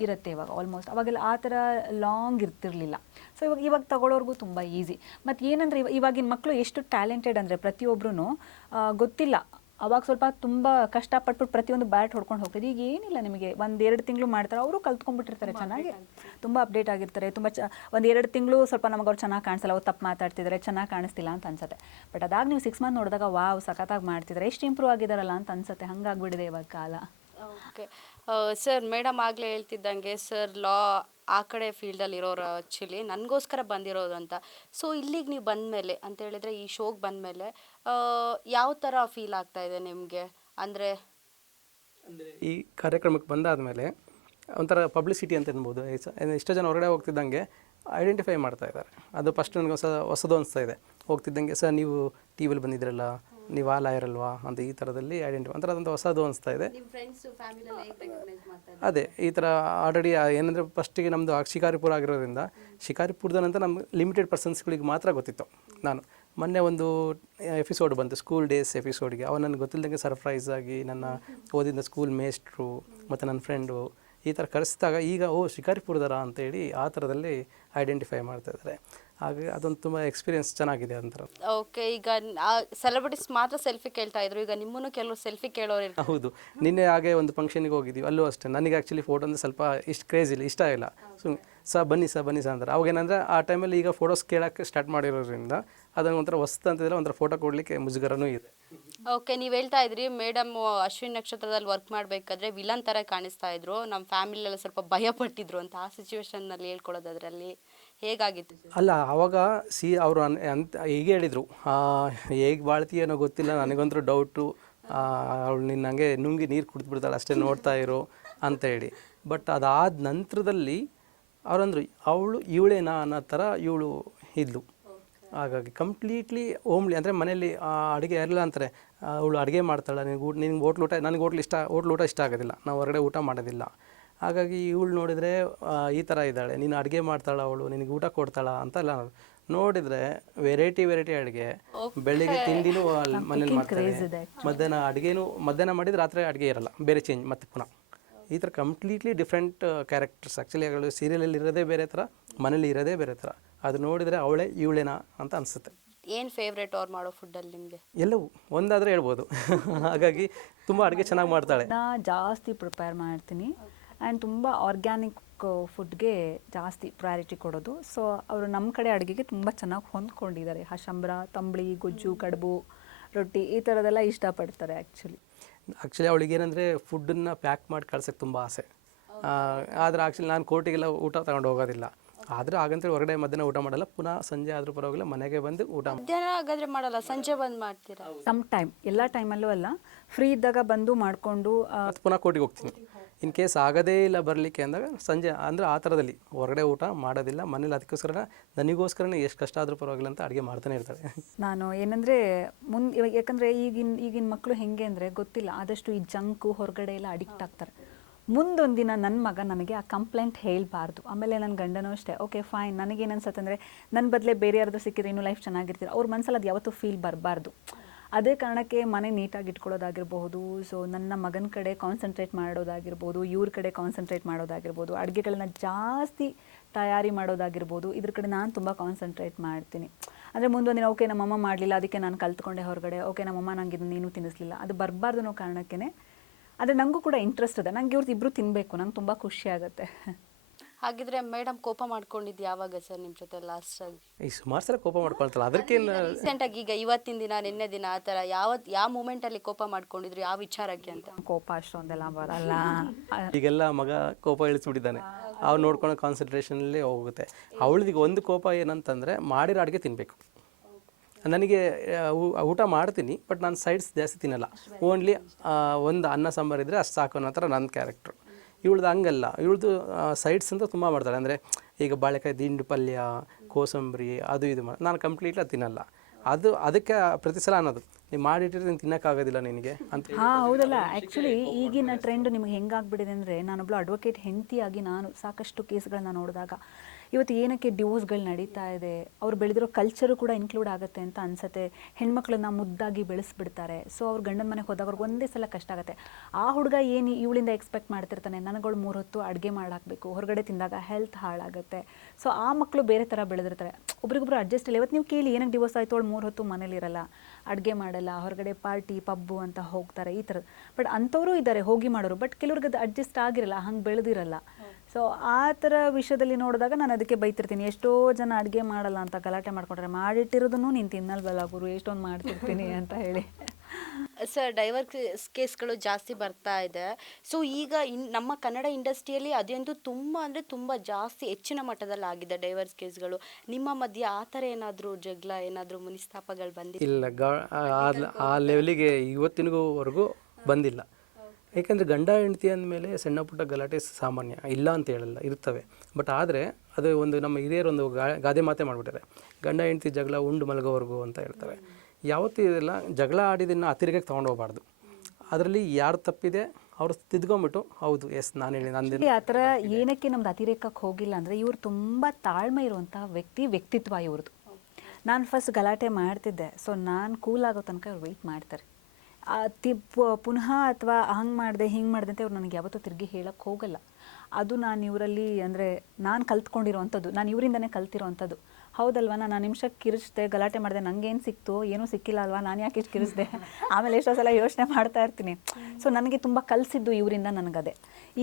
ಇರುತ್ತೆ ಇವಾಗ ಆಲ್ಮೋಸ್ಟ್. ಅವಾಗೆಲ್ಲ ಆ ಥರ ಲಾಂಗ್ ಇರ್ತಿರ್ಲಿಲ್ಲ. ಸೊ ಇವಾಗ ತಗೊಳ್ಳೋರ್ಗೂ ತುಂಬ ಈಸಿ. ಮತ್ತು ಏನಂದರೆ ಇವಾಗಿನ ಮಕ್ಕಳು ಎಷ್ಟು ಟ್ಯಾಲೆಂಟೆಡ್ ಅಂದರೆ, ಪ್ರತಿಯೊಬ್ಬರೂ ಗೊತ್ತಿಲ್ಲ. ಅವಾಗ ಸ್ವಲ್ಪ ತುಂಬ ಕಷ್ಟಪಟ್ಬಿಟ್ಟು ಪ್ರತಿಯೊಂದು ಬ್ಯಾಟ್ ಹೊಡ್ಕೊಂಡು ಹೋಗ್ತಿದ್ದೆ. ಈಗ ಏನಿಲ್ಲ, ನಿಮಗೆ 1-2 ತಿಂಗಳು ಮಾಡ್ತಾರೆ, ಅವರು ಕಲ್ತ್ಕೊಂಡ್ಬಿಟ್ಟಿರ್ತಾರೆ, ಚೆನ್ನಾಗಿ ತುಂಬ ಅಪ್ಡೇಟ್ ಆಗಿರ್ತಾರೆ. ತುಂಬ 1-2 ತಿಂಗಳು ಸ್ವಲ್ಪ ನಮಗೆ ಅವ್ರು ಚೆನ್ನಾಗಿ ಕಾಣಿಸಲ್ಲ, ಅವ್ರು ತಪ್ಪು ಮಾತಾಡ್ತಿದ್ದಾರೆ, ಚೆನ್ನಾಗಿ ಕಾಣಿಸ್ತಿಲ್ಲ ಅಂತ ಅನ್ಸುತ್ತೆ. ಬಟ್ ಅದಾಗ ನೀವು 6 ಮಂತ್ ನೋಡಿದಾಗ ವಾವ್ ಸಖತ್ತಾಗಿ ಮಾಡ್ತಿದ್ದಾರೆ, ಎಷ್ಟು ಇಂಪ್ರೂವ್ ಆಗಿದ್ದಾರಲ್ಲ ಅಂತ ಅನ್ಸುತ್ತೆ. ಹಂಗಾಗ್ಬಿಟ್ಟಿದೆ ಇವಾಗ ಕಾಲ. ಓಕೆ ಸರ್, ಮೇಡಮ್ ಆಗಲೇ ಹೇಳ್ತಿದ್ದಂಗೆ ಸರ್ ಲಾ ಆ ಕಡೆ ಫೀಲ್ಡಲ್ಲಿ ಇರೋರು ಆ್ಯಕ್ಚುಲಿ ನನಗೋಸ್ಕರ ಬಂದಿರೋದು ಅಂತ. ಸೊ ಇಲ್ಲಿಗೆ ನೀವು ಬಂದಮೇಲೆ ಅಂತ ಹೇಳಿದರೆ ಈ ಶೋಗೆ ಬಂದಮೇಲೆ ಯಾವ ಥರ ಫೀಲ್ ಆಗ್ತಾ ಇದೆ ನಿಮಗೆ? ಅಂದರೆ ಈ ಕಾರ್ಯಕ್ರಮಕ್ಕೆ ಬಂದಾದಮೇಲೆ ಒಂಥರ ಪಬ್ಲಿಸಿಟಿ ಅಂತ ಅನ್ಬೋದು. ಎಷ್ಟೋ ಜನ ಹೊರಗಡೆ ಹೋಗ್ತಿದ್ದಂಗೆ ಐಡೆಂಟಿಫೈ ಮಾಡ್ತಾ ಇದ್ದಾರೆ. ಅದು ಫಸ್ಟ್ ನನಗೆ ಹೊಸದು ಅನಿಸ್ತಾ ಇದೆ. ಹೋಗ್ತಿದ್ದಂಗೆ ಸರ್ ನೀವು ಟಿ ವಿಲಿ ಬಂದಿದ್ರಲ್ಲ, ನೀವು ಆ ಲಾಯರ್ ಅಲ್ವಾ ಅಂತ ಈ ಥರದಲ್ಲಿ ಐಡೆಂಟಿಫೈ ಒಂಥರ ಅದಂತ ಹೊಸದು ಅನಿಸ್ತಾ ಇದೆ. ಅದೇ ಈ ಥರ ಆಲ್ರೆಡಿ ಏನಂದರೆ ಫಸ್ಟಿಗೆ ನಮ್ಮದು ಶಿಕಾರಿಪುರ ಆಗಿರೋದ್ರಿಂದ ಶಿಕಾರಿಪುರದ ನಂತರ ನಮ್ಗೆ ಲಿಮಿಟೆಡ್ ಪರ್ಸನ್ಸ್ಗಳಿಗೆ ಮಾತ್ರ ಗೊತ್ತಿತ್ತು. ನಾನು ಮೊನ್ನೆ ಒಂದು ಎಪಿಸೋಡ್ ಬಂತು, ಸ್ಕೂಲ್ ಡೇಸ್ ಎಪಿಸೋಡ್ಗೆ. ಅವ ನನಗೆ ಗೊತ್ತಿಲ್ಲದಂಗೆ ಸರ್ಪ್ರೈಸ್ ಆಗಿ ನನ್ನ ಓದಿದ ಸ್ಕೂಲ್ ಮೇಸ್ಟ್ರು ಮತ್ತು ನನ್ನ ಫ್ರೆಂಡು ಈ ಥರ ಕರೆಸಿದಾಗ ಈಗ ಶಿಕಾರಿಪುರದರ ಅಂತೇಳಿ ಆ ಥರದಲ್ಲಿ ಐಡೆಂಟಿಫೈ ಮಾಡ್ತಾ ಇದ್ದಾರೆ. ಹಾಗೆ ಅದೊಂದು ತುಂಬ ಎಕ್ಸ್ಪೀರಿಯನ್ಸ್ ಚೆನ್ನಾಗಿದೆ ಅಂತಾರೆ. ಓಕೆ, ಈಗ ಸೆಲೆಬ್ರಿಟೀಸ್ ಮಾತ್ರ ಸೆಲ್ಫಿ ಕೇಳ್ತಾ ಇದ್ರು, ಈಗ ನಿಮ್ಮನ್ನು ಕೆಲವು ಸೆಲ್ಫಿ ಕೇಳೋರು ಇರ್ತಾರೆ. ಹೌದು, ನಿನ್ನೆ ಹಾಗೆ ಒಂದು ಫಂಕ್ಷನಿಗೆ ಹೋಗಿದ್ದೀವಿ. ಅಲ್ಲೂ ಅಷ್ಟೇ ನನಗೆ ಆ್ಯಕ್ಚುಲಿ ಫೋಟೋ ಅಂದರೆ ಸ್ವಲ್ಪ ಕ್ರೇಜ್ ಇಲ್ಲ, ಇಷ್ಟ ಇಲ್ಲ. ಬನ್ನಿ ಸರ್ ಅಂತಾರೆ. ಅವಾಗೇನಂದರೆ ಆ ಟೈಮಲ್ಲಿ ಈಗ ಫೋಟೋಸ್ ಕೇಳೋಕ್ಕೆ ಸ್ಟಾರ್ಟ್ ಮಾಡಿರೋದ್ರಿಂದ ಅದನ್ನು ಒಂಥರ ಹೊಸ್ತು ಅಂತಿದ್ರೆ ಒಂಥರ ಫೋಟೋ ಕೊಡಲಿಕ್ಕೆ ಮುಜುಗರನೂ ಇದೆ. ಓಕೆ, ನೀವು ಹೇಳ್ತಾ ಇದ್ರಿ ಮೇಡಮ್ ಅಶ್ವಿನಿ ನಕ್ಷತ್ರದಲ್ಲಿ ವರ್ಕ್ ಮಾಡಬೇಕಾದ್ರೆ ವಿಲನ್ ಥರ ಕಾಣಿಸ್ತಾ ಇದ್ರು, ನಮ್ಮ ಫ್ಯಾಮಿಲಿಯೆಲ್ಲ ಸ್ವಲ್ಪ ಭಯ ಪಟ್ಟಿದ್ರು ಅಂತ. ಆ ಸಿಚುವೇಶನ್ನಲ್ಲಿ ಹೇಳ್ಕೊಳ್ಳೋದಾದ್ರಲ್ಲಿ ಹೇಗಾಗಿತ್ತು? ಅಲ್ಲ, ಆವಾಗ ಅವರು ಅಂತ ಹೀಗೆ ಹೇಳಿದರು, ಹೇಗೆ ಬಾಳ್ತೀಯನೋ ಗೊತ್ತಿಲ್ಲ, ನನಗಂತೂ ಡೌಟು, ಅವಳು ನಿನ್ನ ಹಂಗೆ ನುಂಗಿ ನೀರು ಕುಡಿದ್ಬಿಡ್ತಾಳೆ ಅಷ್ಟೇ, ನೋಡ್ತಾ ಇರೋ ಅಂತ ಹೇಳಿ. ಬಟ್ ಅದಾದ ನಂತರದಲ್ಲಿ ಅವರಂದ್ರು ಇವಳು ಇವಳೇನಾ ಅನ್ನೋ ಥರ ಇವಳು ಇದ್ಲು. ಹಾಗಾಗಿ ಕಂಪ್ಲೀಟ್ಲಿ ಹೋಮ್ಲಿ, ಅಂದರೆ ಮನೇಲಿ ಅಡುಗೆ ಇರಲಿಲ್ಲ ಅಂತಾರೆ, ಅವಳು ಅಡುಗೆ ಮಾಡ್ತಾಳೆ, ನಿನಗೆ ಹೋಟ್ಲ್ ಊಟ, ನನಗೆ ಹೋಟ್ಲ್ ಊಟ ಇಷ್ಟ ಆಗೋದಿಲ್ಲ, ನಾವು ಹೊರಗಡೆ ಊಟ ಮಾಡೋದಿಲ್ಲ. ಹಾಗಾಗಿ ಇವಳು ನೋಡಿದರೆ ಈ ಥರ ಇದ್ದಾಳೆ, ನೀನು ಅಡುಗೆ ಮಾಡ್ತಾಳ, ಅವಳು ನಿನಗೆ ಊಟ ಕೊಡ್ತಾಳ ಅಂತೆಲ್ಲ ನೋಡಿದರೆ ವೆರೈಟಿ ಅಡುಗೆ. ಬೆಳಿಗ್ಗೆ ತಿಂಡಿನೂ ಮನೇಲಿ ಮಾಡ್ತಾರೆ, ಮಧ್ಯಾಹ್ನ ಮಾಡಿದ್ರೆ ರಾತ್ರಿ ಅಡುಗೆ ಇರಲ್ಲ, ಬೇರೆ ಚೇಂಜ್ ಮತ್ತೆ ಪುನಃ. ಈ ಥರ ಕಂಪ್ಲೀಟ್ಲಿ ಡಿಫ್ರೆಂಟ್ ಕ್ಯಾರೆಕ್ಟರ್ಸ್. ಆ್ಯಕ್ಚುಲಿ ಅವಳು ಸೀರಿಯಲಲ್ಲಿ ಇರೋದೇ ಬೇರೆ ಥರ, ಮನೇಲಿ ಇರೋದೇ ಬೇರೆ ಥರ. ಅದು ನೋಡಿದರೆ ಅವಳೇ ಇವಳೇನಾ ಅಂತ ಅನಿಸುತ್ತೆ. ಏನು ಫೇವ್ರೇಟ್ ಅವ್ರು ಮಾಡೋ ಫುಡ್ಡಲ್ಲಿ ನಿಮಗೆ? ಎಲ್ಲವೂ ಒಂದಾದರೆ ಹೇಳ್ಬೋದು. ಹಾಗಾಗಿ ತುಂಬ ಅಡುಗೆ ಚೆನ್ನಾಗಿ ಮಾಡ್ತಾಳೆ. ನಾನು ಜಾಸ್ತಿ ಪ್ರಿಪೇರ್ ಮಾಡ್ತೀನಿ ಆ್ಯಂಡ್ ತುಂಬ ಆರ್ಗ್ಯಾನಿಕ್ ಫುಡ್ಗೆ ಜಾಸ್ತಿ ಪ್ರಯಾರಿಟಿ ಕೊಡೋದು. ಸೊ ಅವರು ನಮ್ಮ ಕಡೆ ಅಡುಗೆಗೆ ತುಂಬ ಚೆನ್ನಾಗಿ ಹೊಂದ್ಕೊಂಡಿದ್ದಾರೆ. ಹಶಂಬ್ರ, ತಂಬಳಿ, ಗೊಜ್ಜು, ಕಡುಬು, ರೊಟ್ಟಿ ಈ ಥರದ್ದೆಲ್ಲ ಇಷ್ಟಪಡ್ತಾರೆ. ಆ್ಯಕ್ಚುಲಿ ಅವಳಿಗೆ ಏನಂದರೆ ಫುಡ್ಡನ್ನು ಪ್ಯಾಕ್ ಮಾಡಿ ಕಳ್ಸೋಕ್ಕೆ ತುಂಬ ಆಸೆ. ಆದರೆ ಆ್ಯಕ್ಚುಲಿ ನಾನು ಕೋರ್ಟಿಗೆಲ್ಲ ಊಟ ತಗೊಂಡು ಹೋಗೋದಿಲ್ಲ. ಆದರೆ ಹಾಗಂತೇಳಿ ಹೊರಗಡೆ ಮಧ್ಯಾಹ್ನ ಊಟ ಮಾಡಲ್ಲ, ಪುನಃ ಸಂಜೆ ಆದರೂ ಪರವಾಗಿಲ್ಲ ಮನೆಗೆ ಬಂದು ಊಟ. ಮಧ್ಯಾಹ್ನ ಹಾಗಾದರೆ ಮಾಡಲ್ಲ, ಸಂಜೆ ಬಂದು ಮಾಡ್ತೀರಾ? ಸಮ್ ಟೈಮ್, ಎಲ್ಲ ಟೈಮಲ್ಲೂ ಅಲ್ಲ, ಫ್ರೀ ಇದ್ದಾಗ ಬಂದು ಮಾಡಿಕೊಂಡು ಪುನಃ ಕೋರ್ಟಿಗೆ ಹೋಗ್ತೀನಿ. ಇನ್ ಕೇಸ್ ಆಗೋದೇ ಇಲ್ಲ ಬರಲಿಕ್ಕೆ ಅಂದಾಗ ಸಂಜೆ ಅಂದರೆ ಆ ಥರದಲ್ಲಿ ಹೊರಗಡೆ ಊಟ ಮಾಡೋದಿಲ್ಲ ಮನೇಲಿ. ಅದಕ್ಕೋಸ್ಕರ ನನಗೋಸ್ಕರನೇ ಎಷ್ಟು ಕಷ್ಟ ಆದರೂ ಪರವಾಗಿಲ್ಲ ಅಂತ ಅಡುಗೆ ಮಾಡ್ತಾನೆ ಇರ್ತಾಳೆ. ನಾನು ಏನಂದರೆ ಯಾಕಂದರೆ ಈಗಿನ ಮಕ್ಕಳು ಹೆಂಗೆ ಅಂದರೆ ಗೊತ್ತಿಲ್ಲ, ಆದಷ್ಟು ಈ ಜಂಕು ಹೊರಗಡೆ ಎಲ್ಲ ಅಡಿಕ್ಟ್ ಆಗ್ತಾರೆ. ಮುಂದೊಂದು ದಿನ ನನ್ನ ಮಗ ನನಗೆ ಆ ಕಂಪ್ಲೇಂಟ್ ಹೇಳಬಾರ್ದು. ಆಮೇಲೆ ನನ್ನ ಗಂಡನೂ ಅಷ್ಟೇ, ಓಕೆ ಫೈನ್, ನನಗೇನು ಅನ್ಸುತ್ತೆ ಅಂದರೆ ನನ್ನ ಬದಲೇ ಬೇರೆ ಯಾರಾದರೂ ಸಿಕ್ಕಿದ್ರೆ ಇನ್ನೂ ಲೈಫ್ ಚೆನ್ನಾಗಿರ್ತೀರ, ಅವ್ರ ಮನಸ್ಸಲ್ಲಿ ಅದು ಯಾವತ್ತೂ ಫೀಲ್ ಬರಬಾರ್ದು. ಅದೇ ಕಾರಣಕ್ಕೆ ಮನೆ ನೀಟಾಗಿ ಇಟ್ಕೊಳ್ಳೋದಾಗಿರ್ಬೋದು, ಸೊ ನನ್ನ ಮಗನ ಕಡೆ ಕಾನ್ಸಂಟ್ರೇಟ್ ಮಾಡೋದಾಗಿರ್ಬೋದು, ಇವ್ರ ಕಡೆ ಕಾನ್ಸಂಟ್ರೇಟ್ ಮಾಡೋದಾಗಿರ್ಬೋದು, ಅಡುಗೆಗಳನ್ನ ಜಾಸ್ತಿ ತಯಾರಿ ಮಾಡೋದಾಗಿರ್ಬೋದು, ಇದ್ರ ಕಡೆ ನಾನು ತುಂಬ ಕಾನ್ಸಂಟ್ರೇಟ್ ಮಾಡ್ತೀನಿ. ಅಂದರೆ ಮುಂದೊಂದಿನ ಓಕೆ ನಮ್ಮಮ್ಮ ಮಾಡಲಿಲ್ಲ, ಅದಕ್ಕೆ ನಾನು ಕಲ್ತ್ಕೊಂಡೆ ಹೊರಗಡೆ, ಓಕೆ ನಮ್ಮಮ್ಮ ನಂಗೆ ಇದನ್ನ ಏನೂ ತಿನ್ನಿಸ್ಲಿಲ್ಲ, ಅದು ಬರಬಾರ್ದು ಅನ್ನೋ ಕಾರಣಕ್ಕೇ. ಆದರೆ ನನಗೂ ಕೂಡ ಇಂಟ್ರೆಸ್ಟ್ ಇದೆ, ನಂಗೆ ಇವ್ರದ್ದು ಇಬ್ಬರು ತಿನ್ನಬೇಕು, ನಂಗೆ ತುಂಬ ಖುಷಿ ಆಗುತ್ತೆ. ಹಾಗಿದ್ರೆ ಮೇಡಮ್ ಕೋಪ ಮಾಡ್ಕೊಂಡಿದ್ದು ಯಾವಾಗ ಸರ್ ನಿಮ್ಮ ಜೊತೆ ಲಾಸ್ಟ್ ಆಗಿ? ಈ ಸುಮಾರು ಸಲ ಕೋಪ ಮಾಡ್ಕೊಳ್ತಾಳೆ. ಅದಕ್ಕೇನು ರೀಸೆಂಟಾಗಿ ಈಗ ಇವತ್ತಿನ ದಿನ ನಿನ್ನೆ ದಿನ ಆ ಥರ ಯಾವ ಮೂಮೆಂಟಲ್ಲಿ ಕೋಪ ಮಾಡ್ಕೊಂಡಿದ್ರು, ಯಾವ ವಿಚಾರಕ್ಕೆ ಅಂತ? ಕೋಪ ಅಷ್ಟೊಂದೆಲ್ಲ ಬರಲ್ಲ. ಈಗೆಲ್ಲ ಮಗ ಕೋಪ ಇಳಿಸ್ಬಿಟ್ಟಿದ್ದಾನೆ, ಅವ್ನು ನೋಡ್ಕೊಳ್ಳೋ ಕಾನ್ಸಂಟ್ರೇಷನಲ್ಲಿ ಹೋಗುತ್ತೆ. ಅವಳಿಗೆ ಒಂದು ಕೋಪ ಏನಂತಂದರೆ ಮಾಡಿರೋ ಅಡುಗೆ ತಿನ್ನಬೇಕು. ನನಗೆ ಊಟ ಮಾಡ್ತೀನಿ, ಬಟ್ ನಾನು ಸೈಡ್ಸ್ ಜಾಸ್ತಿ ತಿನ್ನಲ್ಲ, ಓನ್ಲಿ ಒಂದು ಅನ್ನ ಸಾಂಬಾರು ಇದ್ದರೆ ಅಷ್ಟು ಸಾಕು ಅನ್ನೋ ಥರ ನನ್ನ ಕ್ಯಾರೆಕ್ಟ್ರು. ಇವಳ್ದು ಹಂಗಲ್ಲ, ಇವಳ್ದು ಸೈಡ್ಸ್ ಅಂತ ತುಂಬ ಮಾಡ್ತಾಳೆ. ಅಂದರೆ ಈಗ ಬಾಳೆಕಾಯಿ ದಿಂಡು ಪಲ್ಯ, ಕೋಸಂಬರಿ, ಅದು ಇದು ನಾನು ಕಂಪ್ಲೀಟ್ಲಿ ತಿನ್ನಲ್ಲ. ಅದಕ್ಕೆ ಪ್ರತಿ ಸಲ ಅನ್ನೋದು, ನೀವು ಮಾಡಿಟ್ಟಿದ್ರೆ ತಿನ್ನೋಕ್ಕಾಗೋದಿಲ್ಲ ನಿನಗೆ ಅಂತ. ಹೌದಲ್ಲ. ಆ್ಯಕ್ಚುಲಿ ಈಗಿನ ಟ್ರೆಂಡ್ ನಿಮ್ಗೆ ಹೆಂಗಾಗ್ಬಿಟ್ಟಿದೆ ಅಂದರೆ, ನಾನೊಬ್ಳು ಅಡ್ವೊಕೇಟ್ ಹೆಂಡತಿಯಾಗಿ ನಾನು ಸಾಕಷ್ಟು ಕೇಸ್ಗಳನ್ನ ನೋಡಿದಾಗ ಇವತ್ತು ಏನಕ್ಕೆ ಡಿವೋರ್ಸ್ಗಳು ನಡೀತಾ ಇದೆ, ಅವ್ರು ಬೆಳೆದಿರೋ ಕಲ್ಚರು ಕೂಡ ಇನ್ಕ್ಲೂಡ್ ಆಗುತ್ತೆ ಅಂತ ಅನ್ಸುತ್ತೆ. ಹೆಣ್ಮಕ್ಳನ್ನ ಮುದ್ದಾಗಿ ಬೆಳೆಸ್ಬಿಡ್ತಾರೆ. ಸೊ ಅವ್ರು ಗಂಡನ ಮನೆಗೆ ಹೋದಾಗ ಅವ್ರಿಗೆ ಒಂದೇ ಸಲ ಕಷ್ಟ ಆಗುತ್ತೆ. ಆ ಹುಡುಗ ಏನು ಇವಳಿಂದ ಎಕ್ಸ್ಪೆಕ್ಟ್ ಮಾಡ್ತಿರ್ತಾನೆ, ನನಗಳು 3 ಹೊತ್ತು ಅಡುಗೆ ಮಾಡಾಕಬೇಕು, ಹೊರಗಡೆ ತಿಂದಾಗ ಹೆಲ್ತ್ ಹಾಳಾಗುತ್ತೆ. ಸೊ ಆ ಮಕ್ಕಳು ಬೇರೆ ಥರ ಬೆಳೆದಿರ್ತಾರೆ, ಒಬ್ರಿಗೊಬ್ರು ಅಡ್ಜಸ್ಟ್ ಇಲ್ಲ. ಇವತ್ತು ನೀವು ಕೇಳಿ ಏನಕ್ಕೆ ಡಿವೋರ್ಸ್ ಆಯಿತು, ಅವಳು 3 ಹೊತ್ತು ಮನೇಲಿರಲ್ಲ, ಅಡುಗೆ ಮಾಡಲ್ಲ, ಹೊರಗಡೆ ಪಾರ್ಟಿ ಪಬ್ಬು ಅಂತ ಹೋಗ್ತಾರೆ, ಈ ಥರದ್ದು. ಬಟ್ ಅಂಥವರು ಇದ್ದಾರೆ ಹೋಗಿ ಮಾಡೋರು, ಬಟ್ ಕೆಲವ್ರಿಗೆ ಅದು ಅಡ್ಜಸ್ಟ್ ಆಗಿರಲ್ಲ, ಹಂಗೆ ಬೆಳೆದಿರಲ್ಲ. ಸೊ ಆ ಥರ ವಿಷಯದಲ್ಲಿ ನೋಡಿದಾಗ ನಾನು ಅದಕ್ಕೆ ಬೈತಿರ್ತೀನಿ. ಎಷ್ಟೋ ಜನ ಅಡುಗೆ ಮಾಡಲ್ಲ ಅಂತ ಗಲಾಟೆ ಮಾಡ್ಕೊಂಡ್ರೆ, ಮಾಡಿಟ್ಟಿರೋದನ್ನು ನೀನು ತಿನ್ನಲ್ವಲ್ಲ ಗುರು, ಎಷ್ಟೊಂದು ಮಾಡ್ತಿರ್ತೀನಿ ಅಂತ ಹೇಳಿ. ಸರ್ ಡೈವರ್ಸ್ ಕೇಸ್ಗಳು ಜಾಸ್ತಿ ಬರ್ತಾ ಇದೆ. ಸೊ ಈಗ ನಮ್ಮ ಕನ್ನಡ ಇಂಡಸ್ಟ್ರಿಯಲ್ಲಿ ಅದಂತೂ ತುಂಬ ಅಂದರೆ ತುಂಬ ಜಾಸ್ತಿ ಹೆಚ್ಚಿನ ಮಟ್ಟದಲ್ಲಿ ಆಗಿದೆ ಡೈವರ್ಸ್ ಕೇಸ್ಗಳು. ನಿಮ್ಮ ಮಧ್ಯೆ ಆ ಥರ ಏನಾದರೂ ಜಗಳ ಏನಾದರೂ ಮನಸ್ತಾಪಗಳು ಬಂದಿದೆ? ಇಲ್ಲ, ಆ ಲೆವೆಲಿಗೆ ಇವತ್ತಿನವರೆಗೂ ಬಂದಿಲ್ಲ. ಏಕೆಂದರೆ ಗಂಡ ಹೆಂಡತಿ ಅಂದಮೇಲೆ ಸಣ್ಣ ಪುಟ್ಟ ಗಲಾಟೆ ಸಾಮಾನ್ಯ, ಇಲ್ಲ ಅಂತ ಹೇಳಲ್ಲ, ಇರ್ತವೆ. ಬಟ್ ಆದರೆ ಅದು ಒಂದು ನಮ್ಮ ಹಿರಿಯರೊಂದು ಗಾದೆ ಮಾತೇ ಮಾಡಿಬಿಟ್ಟಾರೆ, ಗಂಡ ಹೆಂಡತಿ ಜಗಳ ಉಂಡು ಮಲಗೋವರೆಗೂ ಅಂತ ಹೇಳ್ತಾರೆ. ಯಾವತ್ತೂ ಇದೆಲ್ಲ ಜಗಳ ಆಡಿದ್ದನ್ನು ಅತಿರೇಕಕ್ಕೆ ತೊಗೊಂಡೋಗ್ಬಾರ್ದು. ಅದರಲ್ಲಿ ಯಾರು ತಪ್ಪಿದೆ ಅವರು ತಿದ್ಕೊಂಬಿಟ್ಟು ಹೌದು ಎಸ್ ನಾನು ಹೇಳಿ ನಂದು ಆ ಥರ ಏನಕ್ಕೆ ನಮ್ದು ಅತಿರೇಕಕ್ಕೆ ಹೋಗಿಲ್ಲ ಅಂದರೆ ಇವ್ರು ತುಂಬ ತಾಳ್ಮೆ ಇರುವಂತಹ ವ್ಯಕ್ತಿತ್ವ ಇವ್ರದ್ದು. ನಾನು ಫಸ್ಟ್ ಗಲಾಟೆ ಮಾಡ್ತಿದ್ದೆ, ಸೊ ನಾನು ಕೂಲ್ ಆಗೋ ತನಕ ಇವ್ರು ವೆಯ್ಟ್ ಮಾಡ್ತಾರೆ. ಪುನಃ ಅಥವಾ ಹಂಗೆ ಮಾಡಿದೆ ಹಿಂಗೆ ಮಾಡಿದೆ ಅಂತ ಇವ್ರು ನನಗೆ ಯಾವತ್ತೂ ತಿರುಗಿ ಹೇಳಕ್ಕೆ ಹೋಗಲ್ಲ. ಅದು ನಾನು ಇವರಲ್ಲಿ ಅಂದರೆ ನಾನು ಕಲ್ತ್ಕೊಂಡಿರೋವಂಥದ್ದು, ನಾನು ಇವರಿಂದನೇ ಕಲ್ತಿರೋವಂಥದ್ದು. ಹೌದಲ್ವಾ, ನಾನು ನಿಮಿಷಕ್ಕೆ ಕಿರಿಸ್ದೆ, ಗಲಾಟೆ ಮಾಡಿದೆ, ನನಗೇನು ಸಿಕ್ತು, ಏನೂ ಸಿಕ್ಕಿಲ್ಲ ಅಲ್ವಾ, ನಾನು ಯಾಕೆ ಇಷ್ಟು ಕಿರಿಸ್ದೆ, ಆಮೇಲೆ ಎಷ್ಟೋ ಸಲ ಯೋಚನೆ ಮಾಡ್ತಾ ಇರ್ತೀನಿ. ಸೊ ನನಗೆ ತುಂಬ ಕಲಿಸಿದ್ದು ಇವರಿಂದ ನನಗದೆ.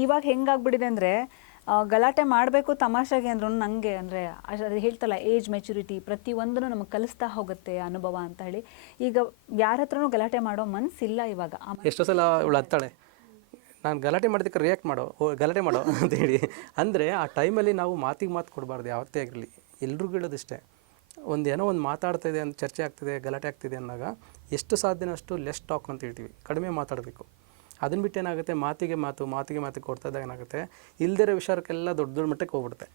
ಇವಾಗ ಹೆಂಗಾಗ್ಬಿಟ್ಟಿದೆ ಅಂದರೆ ಗಲಾಟೆ ಮಾಡಬೇಕು ತಮಾಷೆಗೆ ಅಂದ್ರೂ ನನಗೆ ಅಂದರೆ ಅದು ಹೇಳ್ತಲ್ಲ ಏಜ್ ಮೆಚುರಿಟಿ ಪ್ರತಿಯೊಂದೂ ನಮಗೆ ಕಲಿಸ್ತಾ ಹೋಗುತ್ತೆ ಅನುಭವ ಅಂತ ಹೇಳಿ. ಈಗ ಯಾರ ಹತ್ರನೂ ಗಲಾಟೆ ಮಾಡೋ ಮನಸ್ಸಿಲ್ಲ ಇವಾಗ. ಎಷ್ಟೋ ಸಲ ಇವಳು ಹತ್ತಾಳೆ, ನಾನು ಗಲಾಟೆ ಮಾಡೋದಕ್ಕೆ ರಿಯಾಕ್ಟ್ ಗಲಾಟೆ ಮಾಡೋ ಅಂತೇಳಿ. ಅಂದರೆ ಆ ಟೈಮಲ್ಲಿ ನಾವು ಮಾತಿಗೆ ಮಾತು ಕೊಡಬಾರ್ದು ಯಾವತ್ತೇ ಆಗಿರಲಿ. ಎಲ್ರಿಗೂ ಹೇಳೋದಿಷ್ಟೇ, ಏನೋ ಒಂದು ಮಾತಾಡ್ತಾ ಇದೆ ಅಂತ ಚರ್ಚೆ ಆಗ್ತಿದೆ, ಗಲಾಟೆ ಆಗ್ತಿದೆ ಅಂದಾಗ ಎಷ್ಟು ಸಾಧ್ಯನೋ ಅಷ್ಟು ಲೆಸ್ ಟಾಕ್ ಅಂತ ಹೇಳ್ತೀವಿ, ಕಡಿಮೆ ಮಾತಾಡಬೇಕು. ಅದನ್ನು ಬಿಟ್ಟು ಏನಾಗುತ್ತೆ, ಮಾತಿಗೆ ಮಾತು ಕೊಡ್ತಾ ಇದ್ದಾಗ ಏನಾಗುತ್ತೆ, ಇಲ್ದಿರೋ ವಿಷಯಕ್ಕೆಲ್ಲ ದೊಡ್ಡ ಮಟ್ಟಕ್ಕೆ ಹೋಗ್ಬಿಡುತ್ತೆ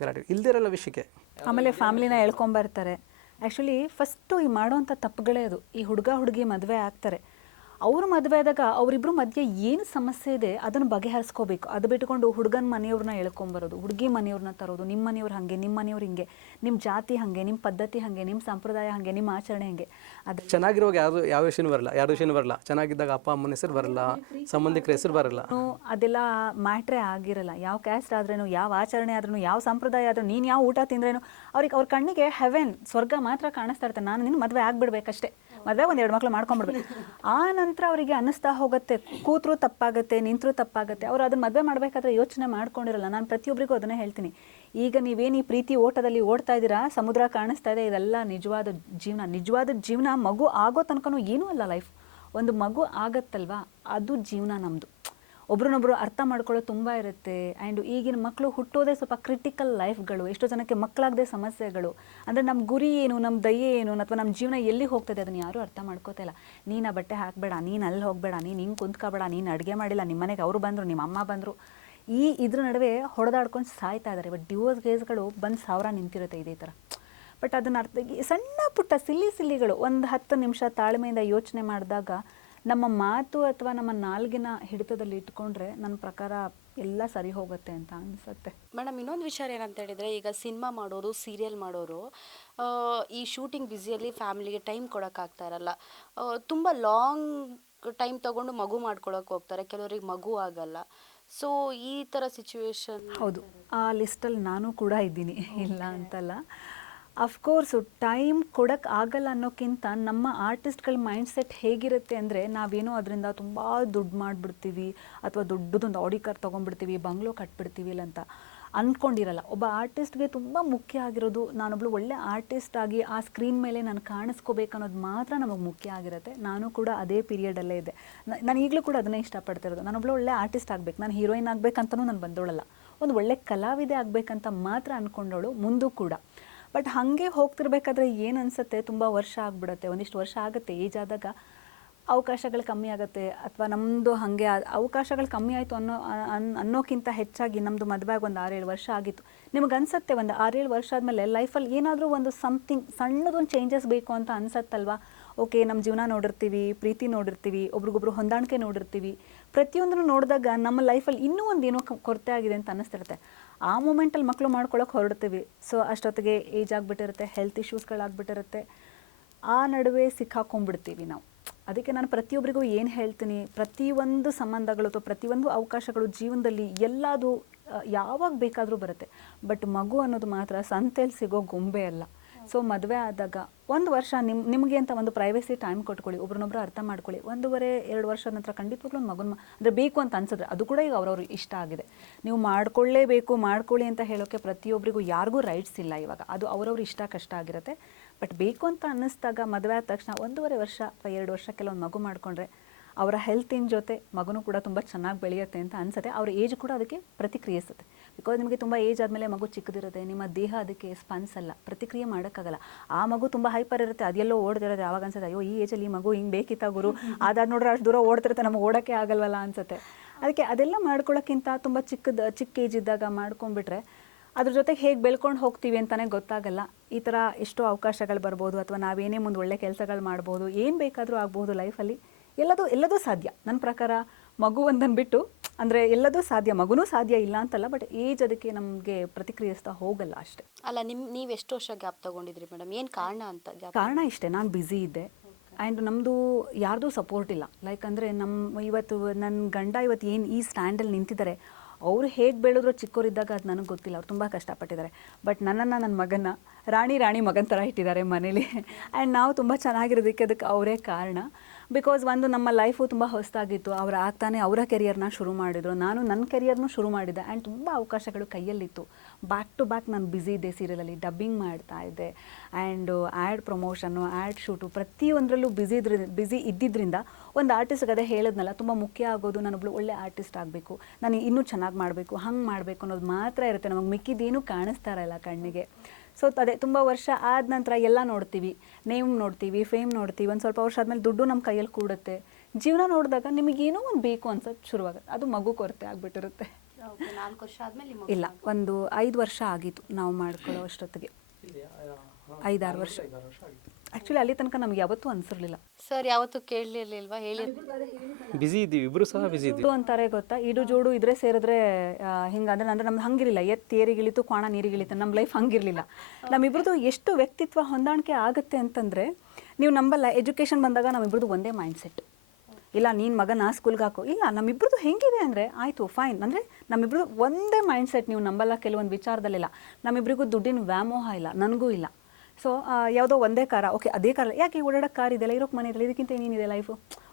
ಗಲಾಟೆ, ಇಲ್ದಿರಲ್ಲ ವಿಷಯಕ್ಕೆ. ಆಮೇಲೆ ಫ್ಯಾಮಿಲಿನ ಎಳ್ಕೊಂಬರ್ತಾರೆ. ಆ್ಯಕ್ಚುಲಿ ಫಸ್ಟು ಈ ಮಾಡೋವಂಥ ತಪ್ಪುಗಳೇ ಅದು. ಈ ಹುಡುಗಿ ಮದುವೆ ಆಗ್ತಾರೆ, ಅವರು ಮದುವೆ ಆದಾಗ ಅವರಿಬ್ಬರು ಮಧ್ಯೆ ಏನು ಸಮಸ್ಯೆ ಇದೆ ಅದನ್ನು ಬಗೆಹರಿಸ್ಕೋಬೇಕು. ಅದು ಬಿಟ್ಕೊಂಡು ಹುಡುಗನ ಮನೆಯವ್ರನ್ನ ಎಳ್ಕೊಂಬರೋದು, ಹುಡುಗಿ ಮನೆಯವ್ರನ್ನ ತರೋದು, ನಿಮ್ಮ ಮನೆಯವ್ರು ಹಾಗೆ, ನಿಮ್ಮ ಮನೆಯವ್ರು ಹಿಂಗೆ, ನಿಮ್ಮ ಜಾತಿ ಹಾಗೆ, ನಿಮ್ಮ ಪದ್ಧತಿ ಹಾಗೆ, ನಿಮ್ಮ ಸಂಪ್ರದಾಯ ಹಾಗೆ, ನಿಮ್ಮ ಆಚರಣೆ ಹಾಗೆ. ಅದು ಚೆನ್ನಾಗಿರುವಾಗ ಯಾವ ವಿಷಯನೂ ಬರಲ್ಲ, ಚೆನ್ನಾಗಿದ್ದಾಗ ಅಪ್ಪ ಅಮ್ಮನ ಹೆಸರು ಬರಲ್ಲ, ಸಂಬಂಧಿಕರ ಹೆಸರು ಬರಲ್ಲ. ಅದೆಲ್ಲ ಮ್ಯಾಟ್ರೇ ಆಗಿರಲ್ಲ. ಯಾವ ಕ್ಯಾಸ್ಟ್ ಆದ್ರೂ, ಯಾವ ಆಚರಣೆ ಆದ್ರೂ, ಯಾವ ಸಂಪ್ರದಾಯ ಆದ್ರೂ, ನೀನು ಯಾವ ಊಟ ತಿಂದ್ರೇನು ಅವ್ರ ಕಣ್ಣಿಗೆ ಹೆವೆನ್ ಸ್ವರ್ಗ ಮಾತ್ರ ಕಾಣಿಸ್ತಾ ಇರ್ತಾರೆ. ನಾನು ನಿನ್ನ ಮದುವೆ ಆಗ್ಬಿಡ್ಬೇಕಷ್ಟೇ, ಮದುವೆ 1-2 ಮಕ್ಕಳು ಮಾಡ್ಕೊಂಡ್ಬಿಡ್ಬೇಕು. ಆ ನಂತರ ಅವರಿಗೆ ಅನ್ನಿಸ್ತಾ ಹೋಗುತ್ತೆ, ಕೂತ್ರು ತಪ್ಪಾಗುತ್ತೆ, ನಿಂತರೂ ತಪ್ಪಾಗುತ್ತೆ. ಅವ್ರು ಅದನ್ನ ಮದುವೆ ಮಾಡಬೇಕಾದ್ರೆ ಯೋಚನೆ ಮಾಡ್ಕೊಂಡಿರಲ್ಲ. ನಾನು ಪ್ರತಿಯೊಬ್ಬರಿಗೂ ಅದನ್ನೇ ಹೇಳ್ತೀನಿ, ಈಗ ನೀವೇನು ಈ ಪ್ರೀತಿ ಓಟದಲ್ಲಿ ಓಡ್ತಾ ಇದ್ದೀರಾ, ಸಮುದ್ರ ಕಾಣಿಸ್ತಾ ಇದೆ, ಇದೆಲ್ಲ ನಿಜವಾದ ಜೀವನ ಮಗು ಆಗೋ ತನಕನೂ ಏನೂ ಅಲ್ಲ ಲೈಫ್. ಒಂದು ಮಗು ಆಗತ್ತಲ್ವಾ, ಅದು ಜೀವನ ನಮ್ಮದು. ಒಬ್ರನ್ನೊಬ್ರು ಅರ್ಥ ಮಾಡ್ಕೊಳ್ಳೋದು ತುಂಬ ಇರುತ್ತೆ. ಆ್ಯಂಡ್ ಈಗಿನ ಮಕ್ಕಳು ಹುಟ್ಟೋದೇ ಸ್ವಲ್ಪ ಕ್ರಿಟಿಕಲ್ ಲೈಫ್ಗಳು. ಎಷ್ಟೋ ಜನಕ್ಕೆ ಮಕ್ಕಳಾಗದೆ ಸಮಸ್ಯೆಗಳು. ಅಂದರೆ ನಮ್ಮ ಗುರಿ ಏನು, ನಮ್ಮ ದಯೆ ಏನು, ಅಥವಾ ನಮ್ಮ ಜೀವನ ಎಲ್ಲಿ ಹೋಗ್ತದೆ ಅದನ್ನು ಯಾರೂ ಅರ್ಥ ಮಾಡ್ಕೋತಾ ಇಲ್ಲ. ನೀನು ಆ ಬಟ್ಟೆ ಹಾಕಬೇಡ, ನೀನು ಅಲ್ಲಿ ಹೋಗಬೇಡ, ನೀನು ಹಿಂಗೆ ಕುಂತ್ಕೋಬೇಡ, ನೀನು ಅಡುಗೆ ಮಾಡಿಲ್ಲ, ನಿಮ್ಮ ಮನೆಗೆ ಅವರು ಬಂದರು, ನಿಮ್ಮ ಅಮ್ಮ ಬಂದರು, ಇದ್ರ ನಡುವೆ ಹೊಡೆದಾಡ್ಕೊಂಡು ಸಾಯ್ತಾ ಇದ್ದಾರೆ. ಬಟ್ ಡಿವೋರ್ಸ್ ಕೇಸ್ಗಳು ಬಂದು 1000 ನಿಂತಿರುತ್ತೆ ಇದೇ ಥರ. ಬಟ್ ಅದನ್ನು ಸಣ್ಣ ಪುಟ್ಟ ಸಿಲ್ಲಿಗಳು 1-10 ನಿಮಿಷ ತಾಳ್ಮೆಯಿಂದ ಯೋಚನೆ ಮಾಡಿದಾಗ ನಮ್ಮ ಮಾತು ಅಥವಾ ನಮ್ಮ ನಾಲ್ಗಿನ ಹಿಡಿತದಲ್ಲಿ ಇಟ್ಕೊಂಡ್ರೆ ನನ್ನ ಪ್ರಕಾರ ಎಲ್ಲ ಸರಿ ಹೋಗುತ್ತೆ ಅಂತ ಅನಿಸುತ್ತೆ. ಮೇಡಮ್, ಇನ್ನೊಂದು ವಿಚಾರ ಏನಂತ ಹೇಳಿದರೆ, ಈಗ ಸಿನಿಮಾ ಮಾಡೋರು, ಸೀರಿಯಲ್ ಮಾಡೋರು ಈ ಶೂಟಿಂಗ್ ಬ್ಯುಸಿಯಲ್ಲಿ ಫ್ಯಾಮಿಲಿಗೆ ಟೈಮ್ ಕೊಡೋಕ್ಕಾಗ್ತಾ ಇರಲ್ಲ. ತುಂಬ ಲಾಂಗ್ ಟೈಮ್ ತೊಗೊಂಡು ಮಗು ಮಾಡ್ಕೊಳಕ್ಕೆ ಹೋಗ್ತಾರೆ, ಕೆಲವರಿಗೆ ಮಗು ಆಗಲ್ಲ. ಸೊ ಈ ಥರ ಸಿಚುವೇಶನ್. ಹೌದು, ಆ ಲಿಸ್ಟಲ್ಲಿ ನಾನು ಕೂಡ ಇದ್ದೀನಿ, ಇಲ್ಲ ಅಂತಲ್ಲ. ಅಫ್ಕೋರ್ಸು ಟೈಮ್ ಕೊಡೋಕ್ಕೆ ಆಗಲ್ಲ ಅನ್ನೋಕ್ಕಿಂತ ನಮ್ಮ ಆರ್ಟಿಸ್ಟ್ಗಳ ಮೈಂಡ್ಸೆಟ್ ಹೇಗಿರುತ್ತೆ ಅಂದರೆ, ನಾವೇನೋ ಅದರಿಂದ ತುಂಬ ದುಡ್ಡು ಮಾಡಿಬಿಡ್ತೀವಿ, ಅಥವಾ ದೊಡ್ಡದೊಂದು ಆಡಿ ಕಾರ್ ತೊಗೊಂಡ್ಬಿಡ್ತೀವಿ, ಬಂಗ್ಲೋ ಕಟ್ಬಿಡ್ತೀವಿ ಇಲ್ಲ ಅಂತ ಅಂದ್ಕೊಂಡಿರಲ್ಲ. ಒಬ್ಬ ಆರ್ಟಿಸ್ಟ್ಗೆ ತುಂಬ ಮುಖ್ಯ ಆಗಿರೋದು, ನಾನೊಬ್ಳು ಒಳ್ಳೆ ಆರ್ಟಿಸ್ಟ್ ಆಗಿ ಆ ಸ್ಕ್ರೀನ್ ಮೇಲೆ ನಾನು ಕಾಣಿಸ್ಕೋಬೇಕು ಅನ್ನೋದು ಮಾತ್ರ ನಮಗೆ ಮುಖ್ಯ ಆಗಿರುತ್ತೆ. ನಾನು ಕೂಡ ಅದೇ ಪೀರಿಯಡಲ್ಲೇ ಇದೆ. ನಾನು ಈಗಲೂ ಕೂಡ ಅದನ್ನೇ ಇಷ್ಟಪಡ್ತಿರೋದು. ನಾನೊಬ್ಳು ಒಳ್ಳೆ ಆರ್ಟಿಸ್ಟ್ ಆಗಬೇಕು, ನಾನು ಹೀರೋಯಿನ್ ಆಗಬೇಕಂತನೂ ನಾನು ಬಂದೋಳಲ್ಲ, ಒಂದು ಒಳ್ಳೆ ಕಲಾವಿದೆ ಆಗಬೇಕಂತ ಮಾತ್ರ ಅಂದ್ಕೊಂಡವಳು ಮುಂದೂ ಕೂಡ. ಬಟ್ ಹಾಗೆ ಹೋಗ್ತಿರ್ಬೇಕಾದ್ರೆ ಏನು ಅನಿಸುತ್ತೆ, ತುಂಬ ವರ್ಷ ಆಗಿಬಿಡುತ್ತೆ, ಒಂದಿಷ್ಟು ವರ್ಷ ಆಗುತ್ತೆ, ಏಜ್ ಆದಾಗ ಅವಕಾಶಗಳು ಕಮ್ಮಿ ಆಗುತ್ತೆ. ಅಥವಾ ನಮ್ಮದು ಹಾಗೆ ಅವಕಾಶಗಳು ಕಮ್ಮಿ ಆಯಿತು ಅನ್ನೋಕ್ಕಿಂತ ಹೆಚ್ಚಾಗಿ ನಮ್ಮದು ಮದುವೆಯಾಗಿ ಒಂದು 6-7 ವರ್ಷ ಆಗಿತ್ತು. ನಿಮಗೆ ಅನಿಸುತ್ತೆ ಒಂದು 6-7 ವರ್ಷ ಆದಮೇಲೆ ಲೈಫಲ್ಲಿ ಏನಾದರೂ ಒಂದು ಸಮಥಿಂಗ್ ಸಣ್ಣದೊಂದು ಚೇಂಜಸ್ ಬೇಕು ಅಂತ ಅನಿಸತ್ತಲ್ವಾ. ಓಕೆ, ನಮ್ಮ ಜೀವನ ನೋಡಿರ್ತೀವಿ, ಪ್ರೀತಿ ನೋಡಿರ್ತೀವಿ, ಒಬ್ರಿಗೊಬ್ರು ಹೊಂದಾಣಿಕೆ ನೋಡಿರ್ತೀವಿ, ಪ್ರತಿಯೊಂದನ್ನು ನೋಡಿದಾಗ ನಮ್ಮ ಲೈಫಲ್ಲಿ ಇನ್ನೂ ಒಂದು ಏನೋ ಕೊರತೆ ಆಗಿದೆ ಅಂತ ಅನ್ನಿಸ್ತಿರುತ್ತೆ. ಆ ಮೂಮೆಂಟಲ್ಲಿ ಮಕ್ಕಳು ಮಾಡ್ಕೊಳ್ಳೋಕೆ ಹೊರಡ್ತೀವಿ. ಸೊ ಅಷ್ಟೊತ್ತಿಗೆ ಏಜ್ ಆಗಿಬಿಟ್ಟಿರುತ್ತೆ, ಹೆಲ್ತ್ ಇಶ್ಯೂಸ್ಗಳಾಗ್ಬಿಟ್ಟಿರುತ್ತೆ, ಆ ನಡುವೆ ಸಿಕ್ಕಾಕೊಂಡ್ಬಿಡ್ತೀವಿ ನಾವು. ಅದಕ್ಕೆ ನಾನು ಪ್ರತಿಯೊಬ್ಬರಿಗೂ ಏನು ಹೇಳ್ತೀನಿ, ಪ್ರತಿಯೊಂದು ಸಂಬಂಧಗಳು ಅಥವಾ ಪ್ರತಿಯೊಂದು ಅವಕಾಶಗಳು ಜೀವನದಲ್ಲಿ ಎಲ್ಲದು ಯಾವಾಗ ಬೇಕಾದರೂ ಬರುತ್ತೆ. ಬಟ್ ಮಗು ಅನ್ನೋದು ಮಾತ್ರ ಸಂತೆಯಲ್ಲಿ ಸಿಗೋ ಗೊಂಬೆ ಅಲ್ಲ. ಸೊ ಮದುವೆ ಆದಾಗ 1 ವರ್ಷ ನಿಮಗೆ ಅಂತ ಒಂದು ಪ್ರೈವೇಸಿ ಟೈಮ್ ಕೊಟ್ಕೊಳ್ಳಿ, ಒಬ್ರನ್ನೊಬ್ರು ಅರ್ಥ ಮಾಡ್ಕೊಳ್ಳಿ. 1.5-2 ವರ್ಷದ ನಂತರ ಖಂಡಿತವಾಗ್ಲೂ ಒಂದು ಮಗನ ಅಂದರೆ ಬೇಕು ಅಂತ ಅನ್ಸಿದ್ರೆ, ಅದು ಕೂಡ ಈಗ ಅವ್ರವ್ರು ಇಷ್ಟ ಆಗಿದೆ, ನೀವು ಮಾಡ್ಕೊಳ್ಳಿ ಅಂತ ಹೇಳೋಕ್ಕೆ ಪ್ರತಿಯೊಬ್ಬರಿಗೂ ಯಾರಿಗೂ ರೈಟ್ಸ್ ಇಲ್ಲ ಇವಾಗ. ಅದು ಅವ್ರವ್ರ ಇಷ್ಟ ಕಷ್ಟ ಆಗಿರುತ್ತೆ. ಬಟ್ ಬೇಕು ಅಂತ ಅನ್ನಿಸ್ದಾಗ ಮದುವೆ ಆದ ತಕ್ಷಣ 1.5 ವರ್ಷ ಅಥವಾ 2 ವರ್ಷ ಕೆಲವೊಂದು ಮಗು ಮಾಡಿಕೊಂಡ್ರೆ ಅವರ ಹೆಲ್ತಿನ ಜೊತೆ ಮಗುನೂ ಕೂಡ ತುಂಬ ಚೆನ್ನಾಗಿ ಬೆಳೆಯುತ್ತೆ ಅಂತ ಅನ್ಸುತ್ತೆ. ಅವ್ರ ಏಜ್ ಕೂಡ ಅದಕ್ಕೆ ಪ್ರತಿಕ್ರಿಯಿಸುತ್ತೆ. ಬಿಕಾಸ್ ನಿಮಗೆ ತುಂಬ ಏಜ್ ಆದಮೇಲೆ ಮಗು ಚಿಕ್ಕದಿರುತ್ತೆ, ನಿಮ್ಮ ದೇಹ ಅದಕ್ಕೆ ಸ್ಪಂದಿಸಲ್ಲ, ಪ್ರತಿಕ್ರಿಯೆ ಮಾಡೋಕ್ಕಾಗಲ್ಲ. ಆ ಮಗು ತುಂಬ ಹೈಪರ್ ಇರುತ್ತೆ, ಅದೆಲ್ಲೋ ಓಡ್ದಿರೋದು ಯಾವಾಗ ಅನ್ಸುತ್ತೆ, ಅಯ್ಯೋ ಈ ಏಜಲ್ಲಿ ಈ ಮಗು ಹಿಂಗೆ ಬೇಕಿತ್ತ ಗುರು, ಅದಾದ ನೋಡ್ರೆ ಅಷ್ಟು ದೂರ ಓಡ್ತಿರುತ್ತೆ, ನಮಗೆ ಓಡೋಕ್ಕೆ ಆಗಲ್ವಲ್ಲ ಅನ್ಸುತ್ತೆ. ಅದಕ್ಕೆ ಅದೆಲ್ಲ ಮಾಡ್ಕೊಳ್ಳೋಕ್ಕಿಂತ ತುಂಬ ಚಿಕ್ಕ ಏಜ್ ಇದ್ದಾಗ ಮಾಡ್ಕೊಂಡ್ಬಿಟ್ರೆ ಅದ್ರ ಜೊತೆಗೆ ಹೇಗೆ ಬೆಳ್ಕೊಂಡು ಹೋಗ್ತೀವಿ ಅಂತಲೇ ಗೊತ್ತಾಗಲ್ಲ. ಈ ಥರ ಎಷ್ಟೋ ಅವಕಾಶಗಳು ಬರ್ಬೋದು, ಅಥವಾ ನಾವೇನೇ ಮುಂದೆ ಒಳ್ಳೆ ಕೆಲಸಗಳು ಮಾಡ್ಬೋದು, ಏನು ಬೇಕಾದರೂ ಆಗ್ಬೋದು ಲೈಫಲ್ಲಿ. ಎಲ್ಲದೂ ಸಾಧ್ಯ ನನ್ನ ಪ್ರಕಾರ. ಮಗು ಒಂದನ್ನು ಬಿಟ್ಟು ಅಂದರೆ ಎಲ್ಲದೂ ಸಾಧ್ಯ, ಮಗುನೂ ಸಾಧ್ಯ ಇಲ್ಲ ಅಂತಲ್ಲ, ಬಟ್ ಏಜ್ ಅದಕ್ಕೆ ನಮಗೆ ಪ್ರತಿಕ್ರಿಯಿಸ್ತಾ ಹೋಗಲ್ಲ ಅಷ್ಟೇ. ಅಲ್ಲ, ನೀವು ಎಷ್ಟು ವರ್ಷ ಗ್ಯಾಪ್ ತಗೊಂಡಿದ್ರಿ ಮೇಡಮ್? ಏನು ಕಾರಣ ಅಂತ? ಕಾರಣ ಇಷ್ಟೇ, ನಾನು ಬ್ಯುಸಿ ಇದ್ದೆ ಆ್ಯಂಡ್ ನಮ್ಮದು ಯಾರ್ದೂ ಸಪೋರ್ಟ್ ಇಲ್ಲ. ಲೈಕ್ ಅಂದರೆ ಇವತ್ತು ನನ್ನ ಗಂಡ ಇವತ್ತು ಏನು ಈ ಸ್ಟ್ಯಾಂಡಲ್ಲಿ ನಿಂತಿದ್ದಾರೆ, ಅವರು ಹೇಗೆ ಬೆಳೆದ್ರು ಚಿಕ್ಕವರಿದ್ದಾಗ ಅದು ನನಗೆ ಗೊತ್ತಿಲ್ಲ, ಅವ್ರು ತುಂಬ ಕಷ್ಟಪಟ್ಟಿದ್ದಾರೆ. ಬಟ್ ನನ್ನನ್ನು ನನ್ನ ಮಗನ ರಾಣಿ ಮಗನ ಥರ ಇಟ್ಟಿದ್ದಾರೆ ಮನೇಲಿ. ಆ್ಯಂಡ್ ನಾವು ತುಂಬ ಚೆನ್ನಾಗಿರೋದಕ್ಕೆ ಅದಕ್ಕೆ ಅವರೇ ಕಾರಣ. ಬಿಕಾಸ್ ಒಂದು ನಮ್ಮ ಲೈಫು ತುಂಬ ಹೊಸದಾಗಿತ್ತು, ಅವ್ರು ಆಗ್ತಾನೆ ಅವರ ಕೆರಿಯರ್ನ ಶುರು ಮಾಡಿದರು, ನಾನು ನನ್ನ ಕೆರಿಯರ್ನೂ ಶುರು ಮಾಡಿದ್ದೆ. ಆ್ಯಂಡ್ ತುಂಬ ಅವಕಾಶಗಳು ಕೈಯಲ್ಲಿತ್ತು. ಬ್ಯಾಕ್ ಟು ಬ್ಯಾಕ್ ನಾನು ಬ್ಯುಸಿ ಇದ್ದೆ, ಸೀರಿಯಲಲ್ಲಿ ಡಬ್ಬಿಂಗ್ ಮಾಡ್ತಾ ಇದ್ದೆ, ಆ್ಯಂಡ್ ಆ್ಯಡ್ ಪ್ರಮೋಷನ್ನು, ಆ್ಯಡ್ ಶೂಟು, ಪ್ರತಿಯೊಂದರಲ್ಲೂ ಬ್ಯುಸಿ ಇದ್ದಿದ್ದರಿಂದ ಒಂದು ಆರ್ಟಿಸ್ಟ್ಗೆ ಅದೇ ಹೇಳಿದ್ನಲ್ಲ, ತುಂಬ ಮುಖ್ಯ ಆಗೋದು ನಾನೊಬ್ಳು ಒಳ್ಳೆ ಆರ್ಟಿಸ್ಟ್ ಆಗಬೇಕು, ನಾನು ಇನ್ನೂ ಚೆನ್ನಾಗಿ ಮಾಡಬೇಕು, ಹಂಗೆ ಮಾಡಬೇಕು ಅನ್ನೋದು ಮಾತ್ರ ಇರುತ್ತೆ. ನಮಗೆ ಮಿಕ್ಕಿದ್ದೇನೂ ಕಾಣಿಸ್ತಾ ಇರಲ್ಲ ಕಣ್ಣಿಗೆ. ಸೊ ಅದೇ ತುಂಬ ವರ್ಷ ಆದ ನಂತರ ಎಲ್ಲ ನೋಡ್ತೀವಿ, ನೇಮ್ ನೋಡ್ತೀವಿ, ಫೇಮ್ ನೋಡ್ತೀವಿ, ಒಂದು ಸ್ವಲ್ಪ ವರ್ಷ ಆದಮೇಲೆ ದುಡ್ಡು ನಮ್ಮ ಕೈಯಲ್ಲಿ ಕೂಡುತ್ತೆ. ಜೀವನ ನೋಡಿದಾಗ ನಿಮಗೇನೋ ಒಂದು ಬೇಕು ಅನ್ಸೋದು ಶುರುವಾಗುತ್ತೆ. ಅದು ಮಗು ಕೊರತೆ ಆಗಿಬಿಟ್ಟಿರುತ್ತೆ. 4 ವರ್ಷ ಆದಮೇಲೆ ಇಲ್ಲ, ಒಂದು 5 ವರ್ಷ ಆಗಿತ್ತು ನಾವು ಮಾಡ್ಕೊಳ್ಳೋ ಅಷ್ಟೊತ್ತಿಗೆ, 5-6 ವರ್ಷ. ಆ್ಯಕ್ಚುಲಿ ಅಲ್ಲಿ ತನಕ ನಮ್ಗೆ ಯಾವತ್ತೂ ಅನ್ಸಿರ್ಲಿಲ್ಲ. ಸರ್ ಯಾವತ್ತೂ ಕೇಳಲಿರ್ಲಿಲ್ವಾ? ಹೇಳಿ. ಬಿಸಿ ಇದ್ದೀವಿ, ಇಬ್ಬರು ಸಹ ಬಿಸಿ ಇದ್ದೀವಿ. ಅಂತಾರೆ ಗೊತ್ತಾ, ಈಡು ಜೋಡು ಇದ್ರೆ ಸೇರಿದ್ರೆ ಹಿಂಗಂದ್ರೆ ಅಂದ್ರೆ ನಮ್ದು ಹಂಗಿರಲಿಲ್ಲ, ಏರಿಗಿಳಿತು ಕ್ವಾಣ ನೀರಿಗಿಳಿತು, ನಮ್ಮ ಲೈಫ್ ಹಂಗಿರಲಿಲ್ಲ. ನಮ್ಮಿಬ್ರದ್ದು ಎಷ್ಟು ವ್ಯಕ್ತಿತ್ವ ಹೊಂದಾಣಿಕೆ ಆಗುತ್ತೆ ಅಂತಂದರೆ, ನೀವು ನಂಬಲ್ಲ, ಎಜುಕೇಷನ್ ಬಂದಾಗ ನಮ್ಮಿಬ್ರದ್ದು ಒಂದೇ ಮೈಂಡ್ ಸೆಟ್. ಇಲ್ಲ ನೀನು ಮಗನ ಸ್ಕೂಲ್ಗೆ ಹಾಕು, ಇಲ್ಲ ನಮ್ಮಿಬ್ರದ್ದು ಹೆಂಗಿದೆ ಅಂದರೆ ಆಯಿತು ಫೈನ್, ಅಂದರೆ ನಮ್ಮಿಬ್ರದ್ದು ಒಂದೇ ಮೈಂಡ್ ಸೆಟ್. ನೀವು ನಂಬಲ್ಲ, ಕೆಲವೊಂದು ವಿಚಾರದಲ್ಲಿಲ್ಲ ನಮ್ಮಿಬ್ರಿಗೂ ದುಡ್ಡಿನ ವ್ಯಾಮೋಹ ಇಲ್ಲ, ನನಗೂ ಇಲ್ಲ. ಸೊ ಯಾವುದೋ ಒಂದೇ ಕಾರ, ಓಕೆ ಅದೇ ಕಾರ, ಯಾಕೆ ಓಡಾಡೋಕ್ಕೆ ಕಾರ್ ಇದೆಯಲ್ಲ, ಇರೋಕ್ಕೆ ಮನೆ ಇದೆಯಲ್ಲ, ಇದಕ್ಕಿಂತ ಏನೇನಿದೆ ಲೈಫು,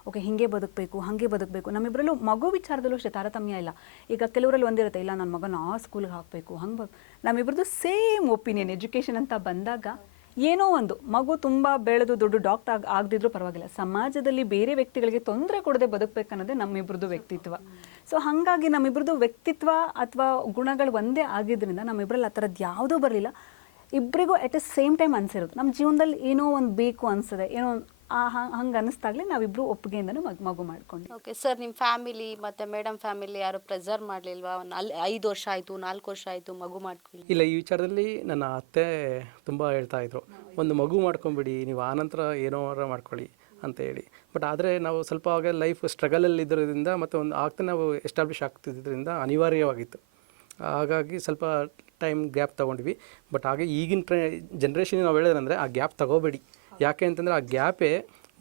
ಓಕೆ ಹೀಗೆ ಬದುಕಬೇಕು, ಹಾಗೆ ಬದುಕಬೇಕು. ನಮ್ಮಿಬ್ಬರಲ್ಲೂ ಮಗು ವಿಚಾರದಲ್ಲೂ ಅಷ್ಟೇ ತಾರತಮ್ಯ ಇಲ್ಲ. ಈಗ ಕೆಲವರಲ್ಲಿ ಒಂದಿರುತ್ತೆ, ಇಲ್ಲ ನನ್ನ ಮಗನ ಆ ಸ್ಕೂಲ್ಗೆ ಹಾಕಬೇಕು, ಹಂಗೆ ನಮ್ಮಿಬ್ಬರದ್ದು ಸೇಮ್ ಒಪಿನಿಯನ್. ಎಜುಕೇಷನ್ ಅಂತ ಬಂದಾಗ ಏನೋ ಒಂದು ಮಗು ತುಂಬ ಬೆಳೆದು ದೊಡ್ಡ ಡಾಕ್ಟರ್ ಆಗದಿದ್ರೂ ಪರವಾಗಿಲ್ಲ, ಸಮಾಜದಲ್ಲಿ ಬೇರೆ ವ್ಯಕ್ತಿಗಳಿಗೆ ತೊಂದರೆ ಕೊಡದೆ ಬದುಕಬೇಕನ್ನೋದೇ ನಮ್ಮಿಬ್ರದ್ದು ವ್ಯಕ್ತಿತ್ವ. ಸೊ ಹಾಗಾಗಿ ನಮ್ಮಿಬ್ರದ್ದು ವ್ಯಕ್ತಿತ್ವ ಅಥವಾ ಗುಣಗಳು ಒಂದೇ ಆಗಿದ್ದರಿಂದ ನಮ್ಮಿಬ್ಬರಲ್ಲಿ ಆ ಥರದ್ದು ಯಾವುದೂ ಬರಲಿಲ್ಲ. ಇಬ್ಬರಿಗೂ ಎಟ್ ಎ ಸೇಮ್ ಟೈಮ್ ಅನಿಸಿರೋದು, ನಮ್ಮ ಜೀವನದಲ್ಲಿ ಏನೋ ಒಂದು ಬೇಕು ಅನಿಸ್ತದೆ, ಏನೋ ಹಂಗೆ ಅನ್ನಿಸ್ದಾಗಲೇ ನಾವಿಬ್ಬರು ಒಪ್ಪಿಗೆಯಿಂದನೂ ಮಗು ಮಾಡ್ಕೊಂಡು. ಓಕೆ ಸರ್, ನಿಮ್ಮ ಫ್ಯಾಮಿಲಿ ಮತ್ತು ಮೇಡಮ್ ಫ್ಯಾಮಿಲಿ ಯಾರು ಪ್ರೆಸರ್ ಮಾಡಲಿಲ್ವಾ? 5 ವರ್ಷ ಆಯಿತು, 4 ವರ್ಷ ಆಯಿತು, ಮಗು ಮಾಡ್ಕೊಳ್ಳಿ? ಇಲ್ಲ, ಈ ವಿಚಾರದಲ್ಲಿ ನನ್ನ ಅತ್ತೆ ತುಂಬ ಹೇಳ್ತಾ ಇದ್ರು, ಒಂದು ಮಗು ಮಾಡ್ಕೊಂಬಿಡಿ, ನೀವು ಆನಂತರ ಏನೋ ಮಾಡ್ಕೊಳ್ಳಿ ಅಂತ ಹೇಳಿ. ಬಟ್ ಆದರೆ ನಾವು ಸ್ವಲ್ಪ ಆಗ ಲೈಫ್ ಸ್ಟ್ರಗಲಲ್ಲಿ ಇದ್ದಿರೋದ್ರಿಂದ ಮತ್ತು ಒಂದು ಆಗ್ತಾ ನಾವು ಎಸ್ಟಾಬ್ಲಿಷ್ ಆಗ್ತಿದ್ದರಿಂದ ಅನಿವಾರ್ಯವಾಗಿತ್ತು. ಹಾಗಾಗಿ ಸ್ವಲ್ಪ ಟೈಮ್ ಗ್ಯಾಪ್ ತೊಗೊಂಡ್ವಿ. ಬಟ್ ಹಾಗೆ ಈಗಿನ ಜನ್ರೇಷನ್ ನಾವು ಹೇಳೋದಂದರೆ ಆ ಗ್ಯಾಪ್ ತಗೋಬೇಡಿ. ಯಾಕೆ ಅಂತಂದರೆ ಆ ಗ್ಯಾಪೇ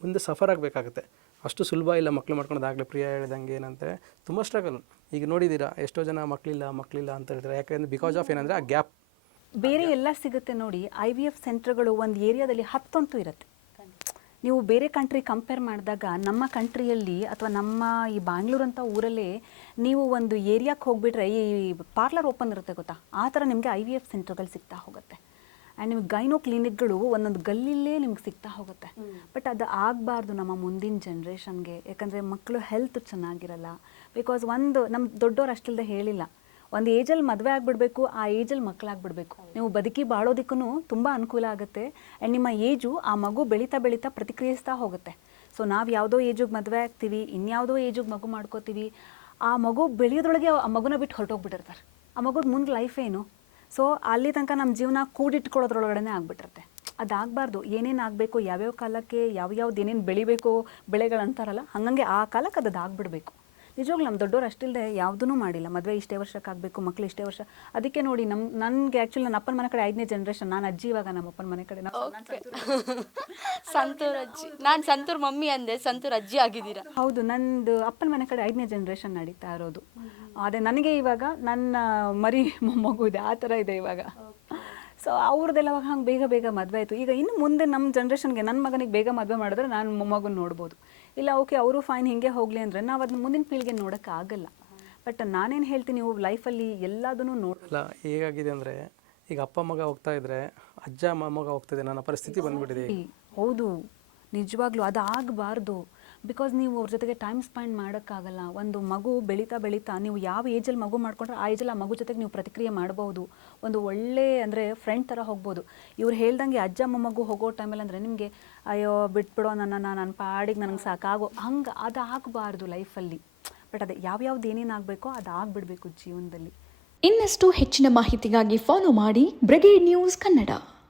ಮುಂದೆ ಸಫರ್ ಆಗಬೇಕಾಗುತ್ತೆ. ಅಷ್ಟು ಸುಲಭ ಇಲ್ಲ ಮಕ್ಕಳು ಮಾಡ್ಕೊಳೋದಾಗಲೇ. ಪ್ರಿಯಾ ಹೇಳಿದಂಗೆ ಏನಂತೆ ತುಂಬ ಸ್ಟ್ರಗಲ್. ಈಗ ನೋಡಿದ್ದೀರಾ ಎಷ್ಟೋ ಜನ ಮಕ್ಕಳಿಲ್ಲ ಅಂತ ಹೇಳ್ತಾರೆ. ಯಾಕೆಂದರೆ ಬಿಕಾಸ್ ಆಫ್ ಏನಂದರೆ ಆ ಗ್ಯಾಪ್. ಬೇರೆ ಎಲ್ಲ ಸಿಗುತ್ತೆ ನೋಡಿ, IVF ಸೆಂಟರ್ಗಳು ಒಂದು ಏರಿಯಾದಲ್ಲಿ 10 ಅಂತೂ ಇರುತ್ತೆ. ನೀವು ಬೇರೆ ಕಂಟ್ರಿ ಕಂಪೇರ್ ಮಾಡಿದಾಗ ನಮ್ಮ ಕಂಟ್ರಿಯಲ್ಲಿ ಅಥವಾ ನಮ್ಮ ಈ ಬ್ಯಾಂಗ್ಳೂರು ಅಂತ ಊರಲ್ಲೇ ನೀವು ಒಂದು ಏರಿಯಾಕ್ಕೆ ಹೋಗಿಬಿಟ್ರೆ ಈ ಪಾರ್ಲರ್ ಓಪನ್ ಇರುತ್ತೆ ಗೊತ್ತಾ, ಆ ಥರ ನಿಮಗೆ IVF ಸೆಂಟರ್ಗಳು ಸಿಗ್ತಾ ಹೋಗುತ್ತೆ. ಆ್ಯಂಡ್ ನಿಮಗೆ ಗೈನೋ ಕ್ಲಿನಿಕ್ಗಳು ಒಂದೊಂದು ಗಲ್ಲಿಲೇ ನಿಮ್ಗೆ ಸಿಗ್ತಾ ಹೋಗುತ್ತೆ. ಬಟ್ ಅದು ಆಗಬಾರ್ದು ನಮ್ಮ ಮುಂದಿನ ಜನ್ರೇಷನ್ಗೆ. ಯಾಕಂದರೆ ಮಕ್ಕಳು ಹೆಲ್ತ್ ಚೆನ್ನಾಗಿರಲ್ಲ. ಬಿಕಾಸ್ ಒಂದು ನಮ್ಮ ದೊಡ್ಡವ್ರು ಅಷ್ಟಿಲ್ಲದೆ ಹೇಳಿಲ್ಲ, ಒಂದು ಏಜಲ್ಲಿ ಮದುವೆ ಆಗಿಬಿಡ್ಬೇಕು, ಆ ಏಜಲ್ಲಿ ಮಕ್ಕಳಾಗ್ಬಿಡ್ಬೇಕು. ನೀವು ಬದುಕಿ ಬಾಳೋದಕ್ಕೂ ತುಂಬ ಅನುಕೂಲ ಆಗುತ್ತೆ. ಆ್ಯಂಡ್ ನಿಮ್ಮ ಏಜು ಆ ಮಗು ಬೆಳೀತಾ ಪ್ರತಿಕ್ರಿಯಿಸ್ತಾ ಹೋಗುತ್ತೆ. ಸೊ ನಾವು ಯಾವುದೋ ಏಜಿಗೆ ಮದುವೆ ಆಗ್ತೀವಿ, ಇನ್ಯಾವುದೋ ಏಜಿಗೆ ಮಗು ಮಾಡ್ಕೋತೀವಿ. ಆ ಮಗು ಬೆಳೆಯೋದ್ರೊಳಗೆ ಆ ಮಗುನ ಬಿಟ್ಟು ಹೊರಟೋಗ್ಬಿಟ್ಟಿರ್ತಾರೆ. ಆ ಮಗುದ ಮುಂದೆ ಲೈಫ್ ಏನು? ಸೊ ಅಲ್ಲಿ ತನಕ ನಮ್ಮ ಜೀವನ ಕೂಡಿಟ್ಕೊಳ್ಳೋದ್ರೊಳಗಡೆ ಆಗ್ಬಿಟ್ಟಿರುತ್ತೆ. ಅದಾಗಬಾರ್ದು. ಏನೇನು ಆಗಬೇಕು, ಯಾವ್ಯಾವ ಕಾಲಕ್ಕೆ ಯಾವ್ದು ಏನೇನು ಬೆಳಿಬೇಕು, ಬೆಳೆಗಳಂತಾರಲ್ಲ ಹಂಗಂಗೆ ಆ ಕಾಲಕ್ಕೆ ಅದು ಆಗ್ಬಿಡಬೇಕು. ನಿಜವಾಗ್ಲೂ ನಮ್ಮ ದೊಡ್ಡವ್ರು ಅಷ್ಟಿಲ್ಲದೆ ಯಾವುದೂ ಮಾಡಿಲ್ಲ. ಮದುವೆ ಇಷ್ಟೇ ವರ್ಷಕ್ಕಾಗಬೇಕು, ಮಕ್ಕಳು ಇಷ್ಟೇ ವರ್ಷ. ಅದಕ್ಕೆ ನೋಡಿ ನನಗೆ ಆ್ಯಕ್ಚುಲಿ ನನ್ನ ಅಪ್ಪನ ಮನೆ ಕಡೆ 5ನೇ ಜನ್ರೇಷನ್. ನಾನು ಅಜ್ಜಿ ಇವಾಗ ನಮ್ಮ ಅಪ್ಪನ ಮನೆ ಕಡೆ. ಸಂತೂರ್ ಅಜ್ಜಿ. ನಾನು ಸಂತೂರ್ ಮಮ್ಮಿ ಅಂದೆ, ಸಂತೂರ್ ಅಜ್ಜಿ ಆಗಿದ್ದೀರಾ? ಹೌದು, ನಂದು ಅಪ್ಪನ ಮನೆ ಕಡೆ 5ನೇ ಜನ್ರೇಷನ್ ನಡೀತಾ ಇರೋದು. ಅದೇ ನನಗೆ ಇವಾಗ ನನ್ನ ಮರಿ ಮಗು ಇದೆ, ಆ ಥರ ಇದೆ ಇವಾಗ. ಸೊ ಅವ್ರದ್ದೆಲ್ಲ ಹಂಗೆ ಬೇಗ ಮದುವೆ ಆಯಿತು. ಈಗ ಇನ್ನು ಮುಂದೆ ನಮ್ಮ ಜನ್ರೇಷನ್ಗೆ ನನ್ನ ಮಗನಿಗೆ ಬೇಗ ಮದುವೆ ಮಾಡಿದ್ರೆ ನಾನು ಮೊಮ್ಮಗನ ನೋಡ್ಬೋದು. ಇಲ್ಲ ಓಕೆ ಅವರು ಫೈನ್ ಹಿಂಗೆ ಹೋಗಲಿ ಅಂದರೆ ನಾವು ಅದನ್ನ ಮುಂದಿನ ಪೀಳಿಗೆ ನೋಡೋಕ್ಕಾಗಲ್ಲ. ಬಟ್ ನಾನೇನು ಹೇಳ್ತೀನಿ, ನೀವು ಲೈಫಲ್ಲಿ ಎಲ್ಲದನ್ನೂ ನೋಡಲ್ಲ. ಹೇಗಾಗಿದೆ ಅಂದರೆ ಈಗ ಅಪ್ಪ ಮಗ ಹೋಗ್ತಾ ಇದ್ರೆ ಅಜ್ಜ ಮೊಮ್ಮಗ ಹೋಗ್ತಿದೆ, ನನ್ನ ಪರಿಸ್ಥಿತಿ ಬಂದ್ಬಿಟ್ಟಿದೆ. ಹೌದು, ನಿಜವಾಗ್ಲೂ ಅದು ಆಗಬಾರ್ದು. ಬಿಕಾಸ್ ನೀವು ಅವ್ರ ಜೊತೆಗೆ ಟೈಮ್ ಸ್ಪೆಂಡ್ ಮಾಡೋಕ್ಕಾಗಲ್ಲ. ಒಂದು ಮಗು ಬೆಳೀತಾ ಬೆಳೀತಾ ನೀವು ಯಾವ ಏಜಲ್ಲಿ ಮಗು ಮಾಡ್ಕೊಂಡ್ರೆ ಆ ಏಜಲ್ಲಿ ಆ ಮಗು ಜೊತೆಗೆ ನೀವು ಪ್ರತಿಕ್ರಿಯೆ ಮಾಡ್ಬೋದು. ಒಂದು ಒಳ್ಳೆ ಅಂದರೆ ಫ್ರೆಂಡ್ ಥರ ಹೋಗ್ಬೋದು. ಇವ್ರು ಹೇಳ್ದಂಗೆ ಅಜ್ಜ ಮೊಮ್ಮಗು ಹೋಗೋ ಟೈಮಲ್ಲಿ ಅಂದರೆ ನಿಮಗೆ ಅಯ್ಯೋ ಬಿಟ್ಬಿಡೋ ನನ್ನ ಪಾಡಿಗೆ ನನಗೆ ಸಾಕಾಗೋ ಹಂಗೆ ಅದು ಆಗಬಾರ್ದು ಲೈಫಲ್ಲಿ. ಬಟ್ ಅದೇ ಯಾವ್ಯಾವ್ದು ಏನೇನು ಆಗಬೇಕೋ ಅದು ಆಗಿಬಿಡ್ಬೇಕು ಜೀವನದಲ್ಲಿ. ಇನ್ನಷ್ಟು ಹೆಚ್ಚಿನ ಮಾಹಿತಿಗಾಗಿ ಫಾಲೋ ಮಾಡಿ ಬ್ರಿಗೇಡ್ ನ್ಯೂಸ್ ಕನ್ನಡ.